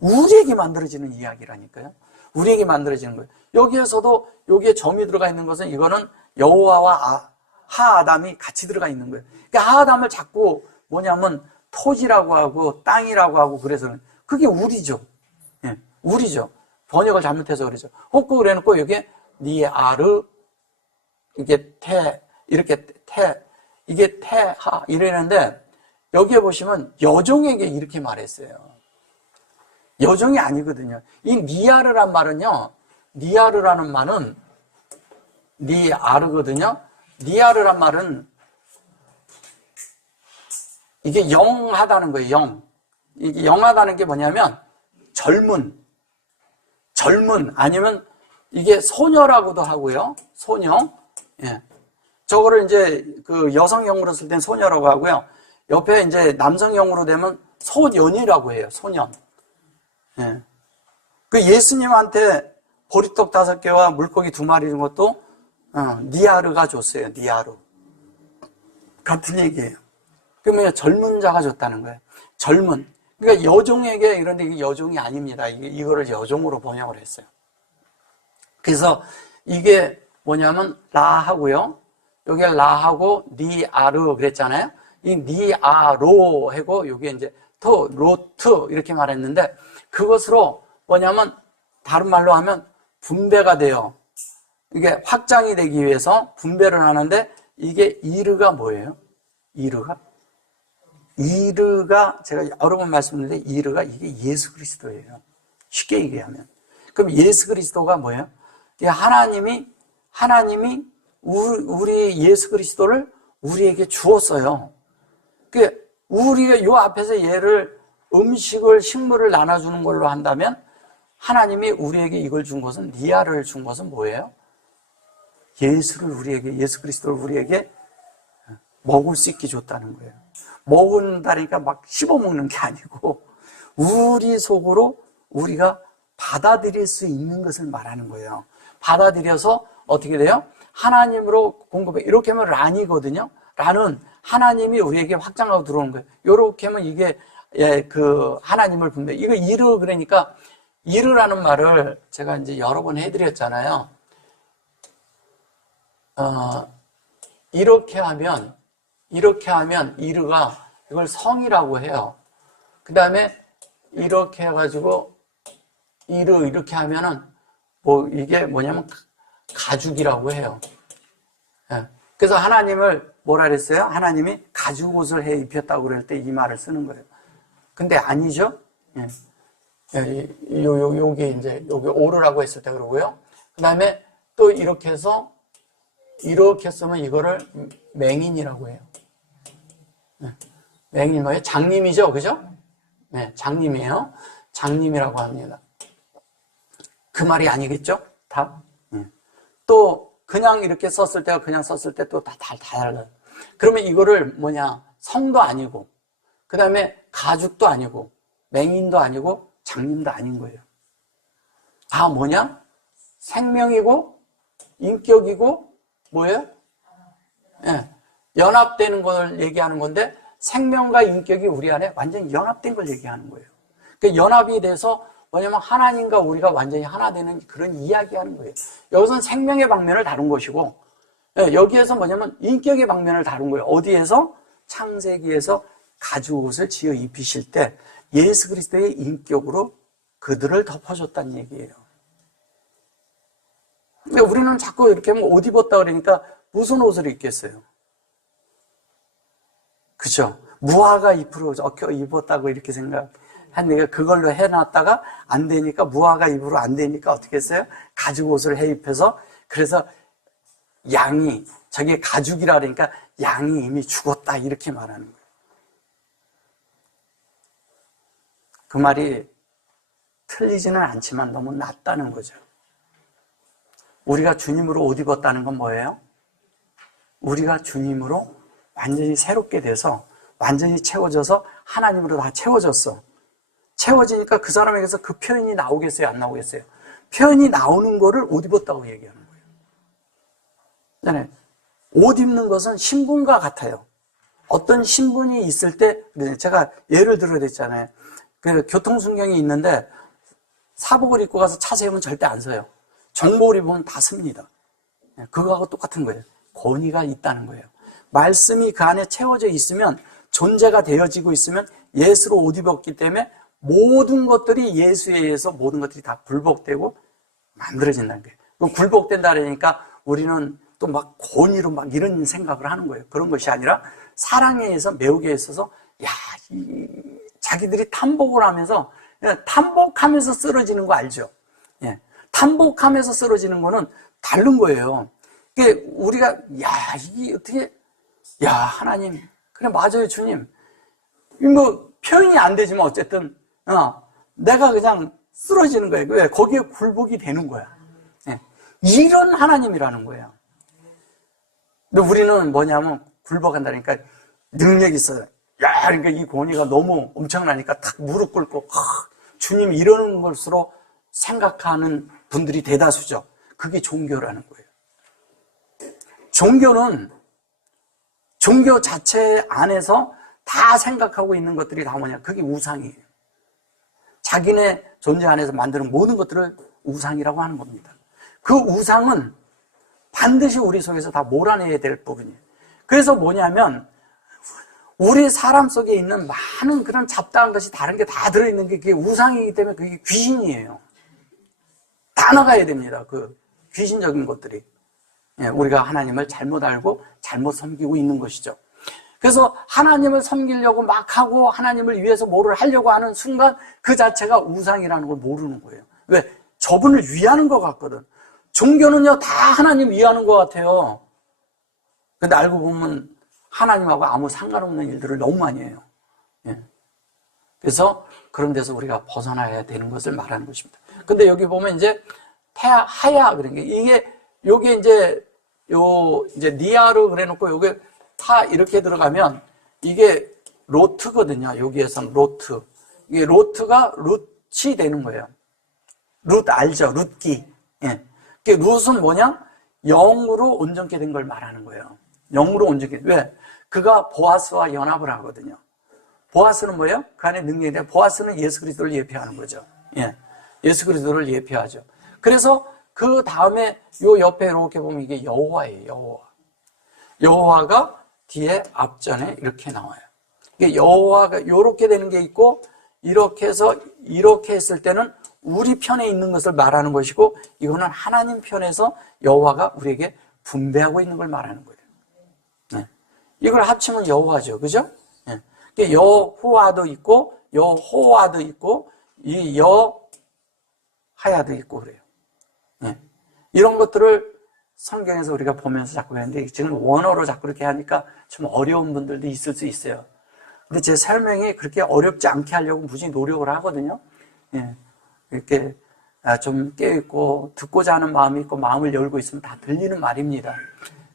우리에게 만들어지는 이야기라니까요. 우리에게 만들어지는 거예요. 여기에서도 여기에 점이 들어가 있는 것은 이거는 여호와와 하아담이 같이 들어가 있는 거예요. 그러니까 하아담을 자꾸 뭐냐면 토지라고 하고 땅이라고 하고 그래서 그게 우리죠. 예, 우리죠. 번역을 잘못해서 그러죠. 혹고 그래놓고 여기에 니아르 이게 이게 태하 이러는데 여기에 보시면 여종에게 이렇게 말했어요. 여종이 아니거든요. 이 니아르란 말은요. 니아르라는 말은 니아르거든요. 니아르란 말은 이게 영하다는 거예요. 영. 이게 영하다는 게 뭐냐면 젊은 아니면 이게 소녀라고도 하고요. 소녀. 예. 저거를 이제 그 여성형으로 쓸 땐 소녀라고 하고요. 옆에 이제 남성형으로 되면 소년이라고 해요. 소년. 예. 그 예수님한테 보리떡 5개와 물고기 2마리 준 것도 니아르가 줬어요. 니아르. 같은 얘기예요. 그러면 젊은 자가 줬다는 거예요. 젊은. 그러니까 여종에게 이런데 이게 여종이 아닙니다. 이거를 여종으로 번역을 했어요. 그래서 이게 뭐냐면 라하고요. 여기에 라하고 니아르 그랬잖아요. 이 니아로 하고 여기에 이제 로트 이렇게 말했는데 그것으로 뭐냐면 다른 말로 하면 분배가 돼요. 이게 확장이 되기 위해서 분배를 하는데 이게 이르가 뭐예요? 이르가 제가 여러 번 말씀드렸는데 이르가 이게 예수 그리스도예요. 쉽게 얘기하면. 그럼 예수 그리스도가 뭐예요? 하나님이 우리 예수 그리스도를 우리에게 주었어요. 우리가 요 앞에서 얘를 식물을 나눠주는 걸로 한다면 하나님이 우리에게 이걸 준 것은 니아를 준 것은 뭐예요? 예수 그리스도를 우리에게 먹을 수 있게 줬다는 거예요. 먹는다니까 막 씹어먹는 게 아니고 우리 속으로 우리가 받아들일 수 있는 것을 말하는 거예요. 받아들여서 어떻게 돼요? 하나님으로 공급해. 이렇게 하면 란이거든요. 란은 하나님이 우리에게 확장하고 들어오는 거예요. 이렇게 하면 이게 그 하나님을 분배. 이거 이르 그러니까 이르라는 말을 제가 이제 여러 번 해드렸잖아요. 이렇게 하면 이르가 이걸 성이라고 해요. 그 다음에 이렇게 해가지고 이렇게 하면은 이게 뭐냐면 가죽이라고 해요. 예. 그래서 하나님을 뭐라 그랬어요? 하나님이 가죽 옷을 해 입혔다고 그럴 때 이 말을 쓰는 거예요. 근데 아니죠? 예. 요게 이제 여기 오르라고 했을 때 그러고요. 그 다음에 또 이렇게 해서 이렇게 쓰면 이거를 맹인이라고 해요. 맹인 뭐예요? 장님이죠, 그죠? 네, 장님이에요. 장님이라고 합니다. 그 말이 아니겠죠? 다? 또 그냥 이렇게 썼을 때와 그냥 썼을 때 또 다 달라요. 그러면 이거를 성도 아니고, 그 다음에 가죽도 아니고, 맹인도 아니고, 장님도 아닌 거예요. 다 생명이고, 인격이고, 뭐예요? 예, 연합되는 걸 얘기하는 건데, 생명과 인격이 우리 안에 완전히 연합된 걸 얘기하는 거예요. 그 연합이 돼서 하나님과 우리가 완전히 하나 되는 그런 이야기하는 거예요. 여기서는 생명의 방면을 다룬 것이고, 여기에서 인격의 방면을 다룬 거예요. 어디에서? 창세기에서 가죽 옷을 지어 입히실 때 예수 그리스도의 인격으로 그들을 덮어줬다는 얘기예요. 근데 우리는 자꾸 이렇게 하면 옷 입었다 그러니까 무슨 옷을 입겠어요? 그죠? 무화과 잎으로 입었다고 이렇게 생각하니까 그걸로 해놨다가 안 되니까 무화과 잎으로 안 되니까 어떻게 했어요? 가죽 옷을 해 입혀서 그래서 양이 저게 가죽이라 그러니까 양이 이미 죽었다 이렇게 말하는 거예요. 그 말이 틀리지는 않지만 너무 낫다는 거죠. 우리가 주님으로 옷 입었다는 건 뭐예요? 우리가 주님으로 완전히 새롭게 돼서 완전히 채워져서 하나님으로 다 채워졌어. 채워지니까 그 사람에게서 그 표현이 나오겠어요? 안 나오겠어요? 표현이 나오는 거를 옷 입었다고 얘기하는 거예요. 옷 입는 것은 신분과 같아요. 어떤 신분이 있을 때, 제가 예를 들어 그랬잖아요. 그 교통순경이 있는데 사복을 입고 가서 차 세우면 절대 안 서요. 정복을 입으면 다 씁니다. 그거하고 똑같은 거예요. 권위가 있다는 거예요. 말씀이 그 안에 채워져 있으면, 존재가 되어지고 있으면 예수로 옷 입었기 때문에 모든 것들이 예수에 의해서 모든 것들이 다 굴복되고 만들어진다는 거예요. 굴복된다 그러니까 우리는 또 권위로 이런 생각을 하는 거예요. 그런 것이 아니라 사랑에 의해서 매우게 있어서 자기들이 탐복을 하면서 탐복하면서 쓰러지는 거 알죠? 예. 탐복하면서 쓰러지는 거는 다른 거예요. 이게 우리가 이게 어떻게 하나님 그래 맞아요 주님 표현이 안 되지만 어쨌든 내가 그냥 쓰러지는 거예요. 왜? 거기에 굴복이 되는 거야. 예. 이런 하나님이라는 거예요. 근데 우리는 굴복한다니까 능력이 있어요. 그러니까 이 권위가 너무 엄청나니까 탁 무릎 꿇고 주님 이러는 것으로 생각하는 분들이 대다수죠. 그게 종교라는 거예요. 종교는 종교 자체 안에서 다 생각하고 있는 것들이 다 그게 우상이에요. 자기네 존재 안에서 만드는 모든 것들을 우상이라고 하는 겁니다. 그 우상은 반드시 우리 속에서 다 몰아내야 될 부분이에요. 그래서 우리 사람 속에 있는 많은 그런 잡다한 것이 다른 게 다 들어있는 게 그게 우상이기 때문에 그게 귀신이에요. 다 나가야 됩니다. 그 귀신적인 것들이. 우리가 하나님을 잘못 알고 잘못 섬기고 있는 것이죠. 그래서 하나님을 섬기려고 막 하고 하나님을 위해서 뭐를 하려고 하는 순간 그 자체가 우상이라는 걸 모르는 거예요. 왜? 저분을 위하는 것 같거든. 종교는요 다 하나님 위하는 것 같아요. 근데 알고 보면 하나님하고 아무 상관없는 일들을 너무 많이 해요. 그래서 그런 데서 우리가 벗어나야 되는 것을 말하는 것입니다. 근데 여기 보면 이제 하야 그런 게 요게 이제 니아르 그래 놓고 요게 타 이렇게 들어가면 이게 로트거든요. 여기에서는 로트. 이게 로트가 룻이 되는 거예요. 룻 알죠? 룻기. 룻은 영으로 온전케 된 걸 말하는 거예요. 영으로 온전케. 왜? 그가 보아스와 연합을 하거든요. 보아스는 뭐예요? 그 안에 능력이 돼. 보아스는 예수 그리스도를 예표하는 거죠. 예수 그리스도를 예표하죠. 그래서 그 다음에 요 옆에 이렇게 보면 이게 여호와예요. 여호와가 뒤에 앞전에 이렇게 나와요. 이게 여호와가 이렇게 되는 게 있고 이렇게 해서 이렇게 했을 때는 우리 편에 있는 것을 말하는 것이고 이거는 하나님 편에서 여호와가 우리에게 분배하고 있는 걸 말하는 거예요. 이걸 합치면 여호와죠. 그죠? 여호와도 있고 여호와도 있고 이 여하야도 있고 그래요. 이런 것들을 성경에서 우리가 보면서 자꾸 했는데 지금 원어로 자꾸 이렇게 하니까 좀 어려운 분들도 있을 수 있어요. 근데 제 설명이 그렇게 어렵지 않게 하려고 무지 노력을 하거든요. 예, 이렇게 좀 깨어있고 듣고자 하는 마음이 있고 마음을 열고 있으면 다 들리는 말입니다.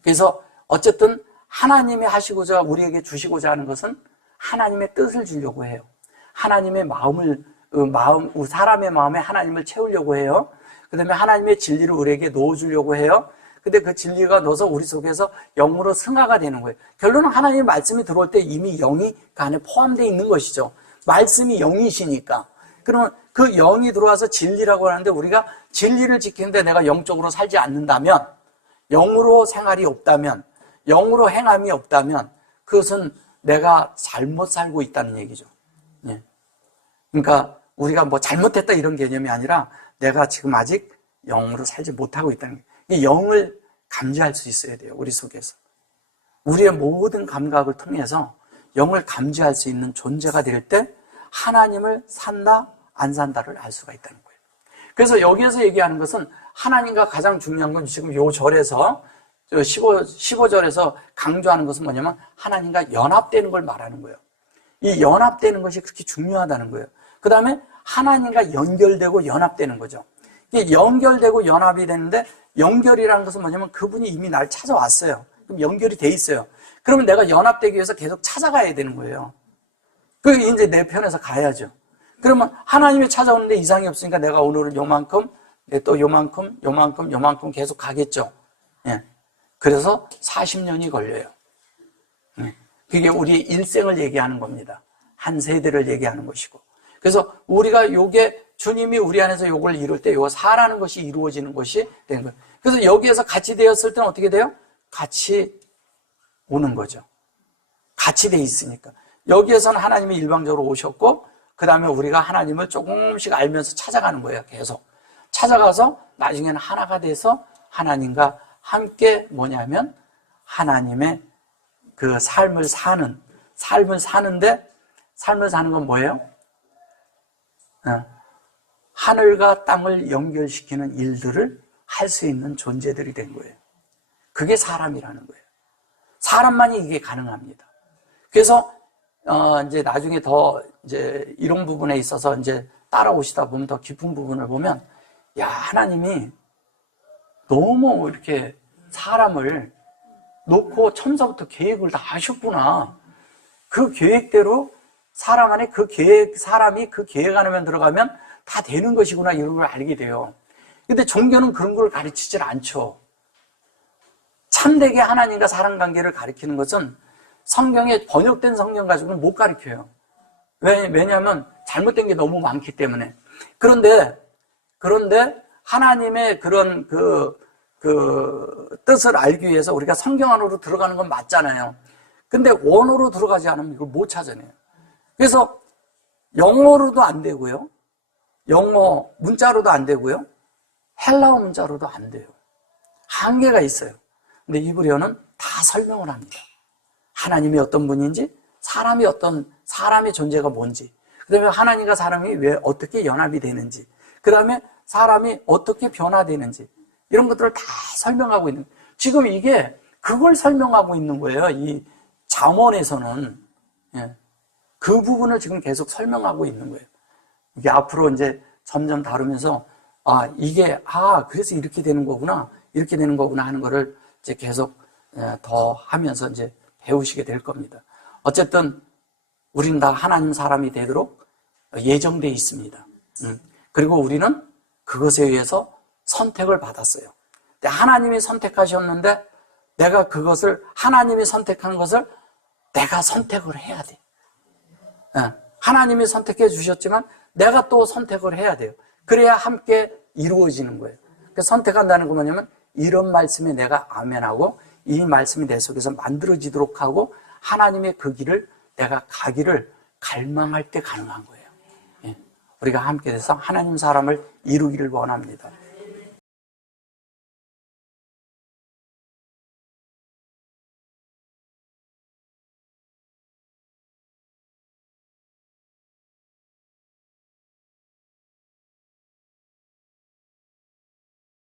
그래서 어쨌든 하나님이 하시고자 우리에게 주시고자 하는 것은 하나님의 뜻을 주려고 해요. 하나님의 사람의 마음에 하나님을 채우려고 해요. 그 다음에 하나님의 진리를 우리에게 넣어주려고 해요. 근데 그 진리가 넣어서 우리 속에서 영으로 승화가 되는 거예요. 결론은 하나님의 말씀이 들어올 때 이미 영이 그 안에 포함되어 있는 것이죠. 말씀이 영이시니까. 그러면 그 영이 들어와서 진리라고 하는데 우리가 진리를 지키는데 내가 영적으로 살지 않는다면, 영으로 생활이 없다면, 영으로 행함이 없다면 그것은 내가 잘못 살고 있다는 얘기죠. 예. 그러니까 우리가 뭐 잘못했다 이런 개념이 아니라 내가 지금 아직 영으로 살지 못하고 있다는 거예요. 이 영을 감지할 수 있어야 돼요. 우리 속에서. 우리의 모든 감각을 통해서 영을 감지할 수 있는 존재가 될 때 하나님을 산다 안 산다를 알 수가 있다는 거예요. 그래서 여기에서 얘기하는 것은 하나님과 가장 중요한 건 지금 요 절에서 15절에서 강조하는 것은 뭐냐면 하나님과 연합되는 걸 말하는 거예요. 이 연합되는 것이 그렇게 중요하다는 거예요. 그 다음에 하나님과 연결되고 연합되는 거죠. 이게 연결되고 연합이 되는데 연결이라는 것은 뭐냐면 그분이 이미 날 찾아왔어요. 그럼 연결이 돼 있어요. 그러면 내가 연합되기 위해서 계속 찾아가야 되는 거예요. 그게 이제 내 편에서 가야죠. 그러면 하나님이 찾아오는데 이상이 없으니까 내가 오늘은 요만큼, 또 요만큼 계속 가겠죠. 예. 그래서 40년이 걸려요. 예. 그게 우리 일생을 얘기하는 겁니다. 한 세대를 얘기하는 것이고. 그래서 우리가 요게 주님이 우리 안에서 요걸 이룰 때 요거 사라는 것이 이루어지는 것이 되는 거예요. 그래서 여기에서 같이 되었을 때는 어떻게 돼요? 같이 오는 거죠. 같이 돼 있으니까. 여기에서는 하나님이 일방적으로 오셨고 그 다음에 우리가 하나님을 조금씩 알면서 찾아가는 거예요. 계속. 찾아가서 나중에는 하나가 돼서 하나님과 함께 뭐냐면 하나님의 그 삶을 사는데 삶을 사는 건 뭐예요? 하늘과 땅을 연결시키는 일들을 할 수 있는 존재들이 된 거예요. 그게 사람이라는 거예요. 사람만이 이게 가능합니다. 그래서 이제 나중에 더 이제 이런 부분에 있어서 이제 따라오시다 보면 더 깊은 부분을 보면 야, 하나님이 너무 이렇게 사람을 놓고 처음부터 계획을 다 하셨구나. 그 계획대로 사람 안에 사람이 그 계획 안에만 들어가면 다 되는 것이구나 이런 걸 알게 돼요. 근데 종교는 그런 걸 가르치질 않죠. 참되게 하나님과 사람 관계를 가르치는 것은 성경에 번역된 성경 가지고는 못 가르쳐요. 왜냐하면 잘못된 게 너무 많기 때문에. 그런데 하나님의 그런 그 뜻을 알기 위해서 우리가 성경 안으로 들어가는 건 맞잖아요. 근데 원어로 들어가지 않으면 이걸 못 찾아내요. 그래서 영어로도 안 되고요. 영어 문자로도 안 되고요. 헬라어 문자로도 안 돼요. 한계가 있어요. 근데 이브리어는 다 설명을 합니다. 하나님이 어떤 분인지, 사람의 존재가 뭔지, 그 다음에 하나님과 사람이 왜 어떻게 연합이 되는지, 그 다음에 사람이 어떻게 변화되는지, 이런 것들을 다 설명하고 있는, 지금 이게 그걸 설명하고 있는 거예요. 이 잠언에서는. 예. 그 부분을 지금 계속 설명하고 있는 거예요. 이게 앞으로 이제 점점 다루면서, 그래서 이렇게 되는 거구나 하는 거를 이제 계속 더 하면서 이제 배우시게 될 겁니다. 어쨌든 우리는 다 하나님 사람이 되도록 예정되어 있습니다. 그리고 우리는 그것에 의해서 선택을 받았어요. 근데 하나님이 선택하셨는데 내가 하나님이 선택한 것을 내가 선택을 해야 돼. 하나님이 선택해 주셨지만 내가 또 선택을 해야 돼요. 그래야 함께 이루어지는 거예요. 그래서 선택한다는 건 뭐냐면 이런 말씀에 내가 아멘하고 이 말씀이 내 속에서 만들어지도록 하고 하나님의 그 길을 내가 가기를 갈망할 때 가능한 거예요. 우리가 함께 돼서 하나님 사람을 이루기를 원합니다.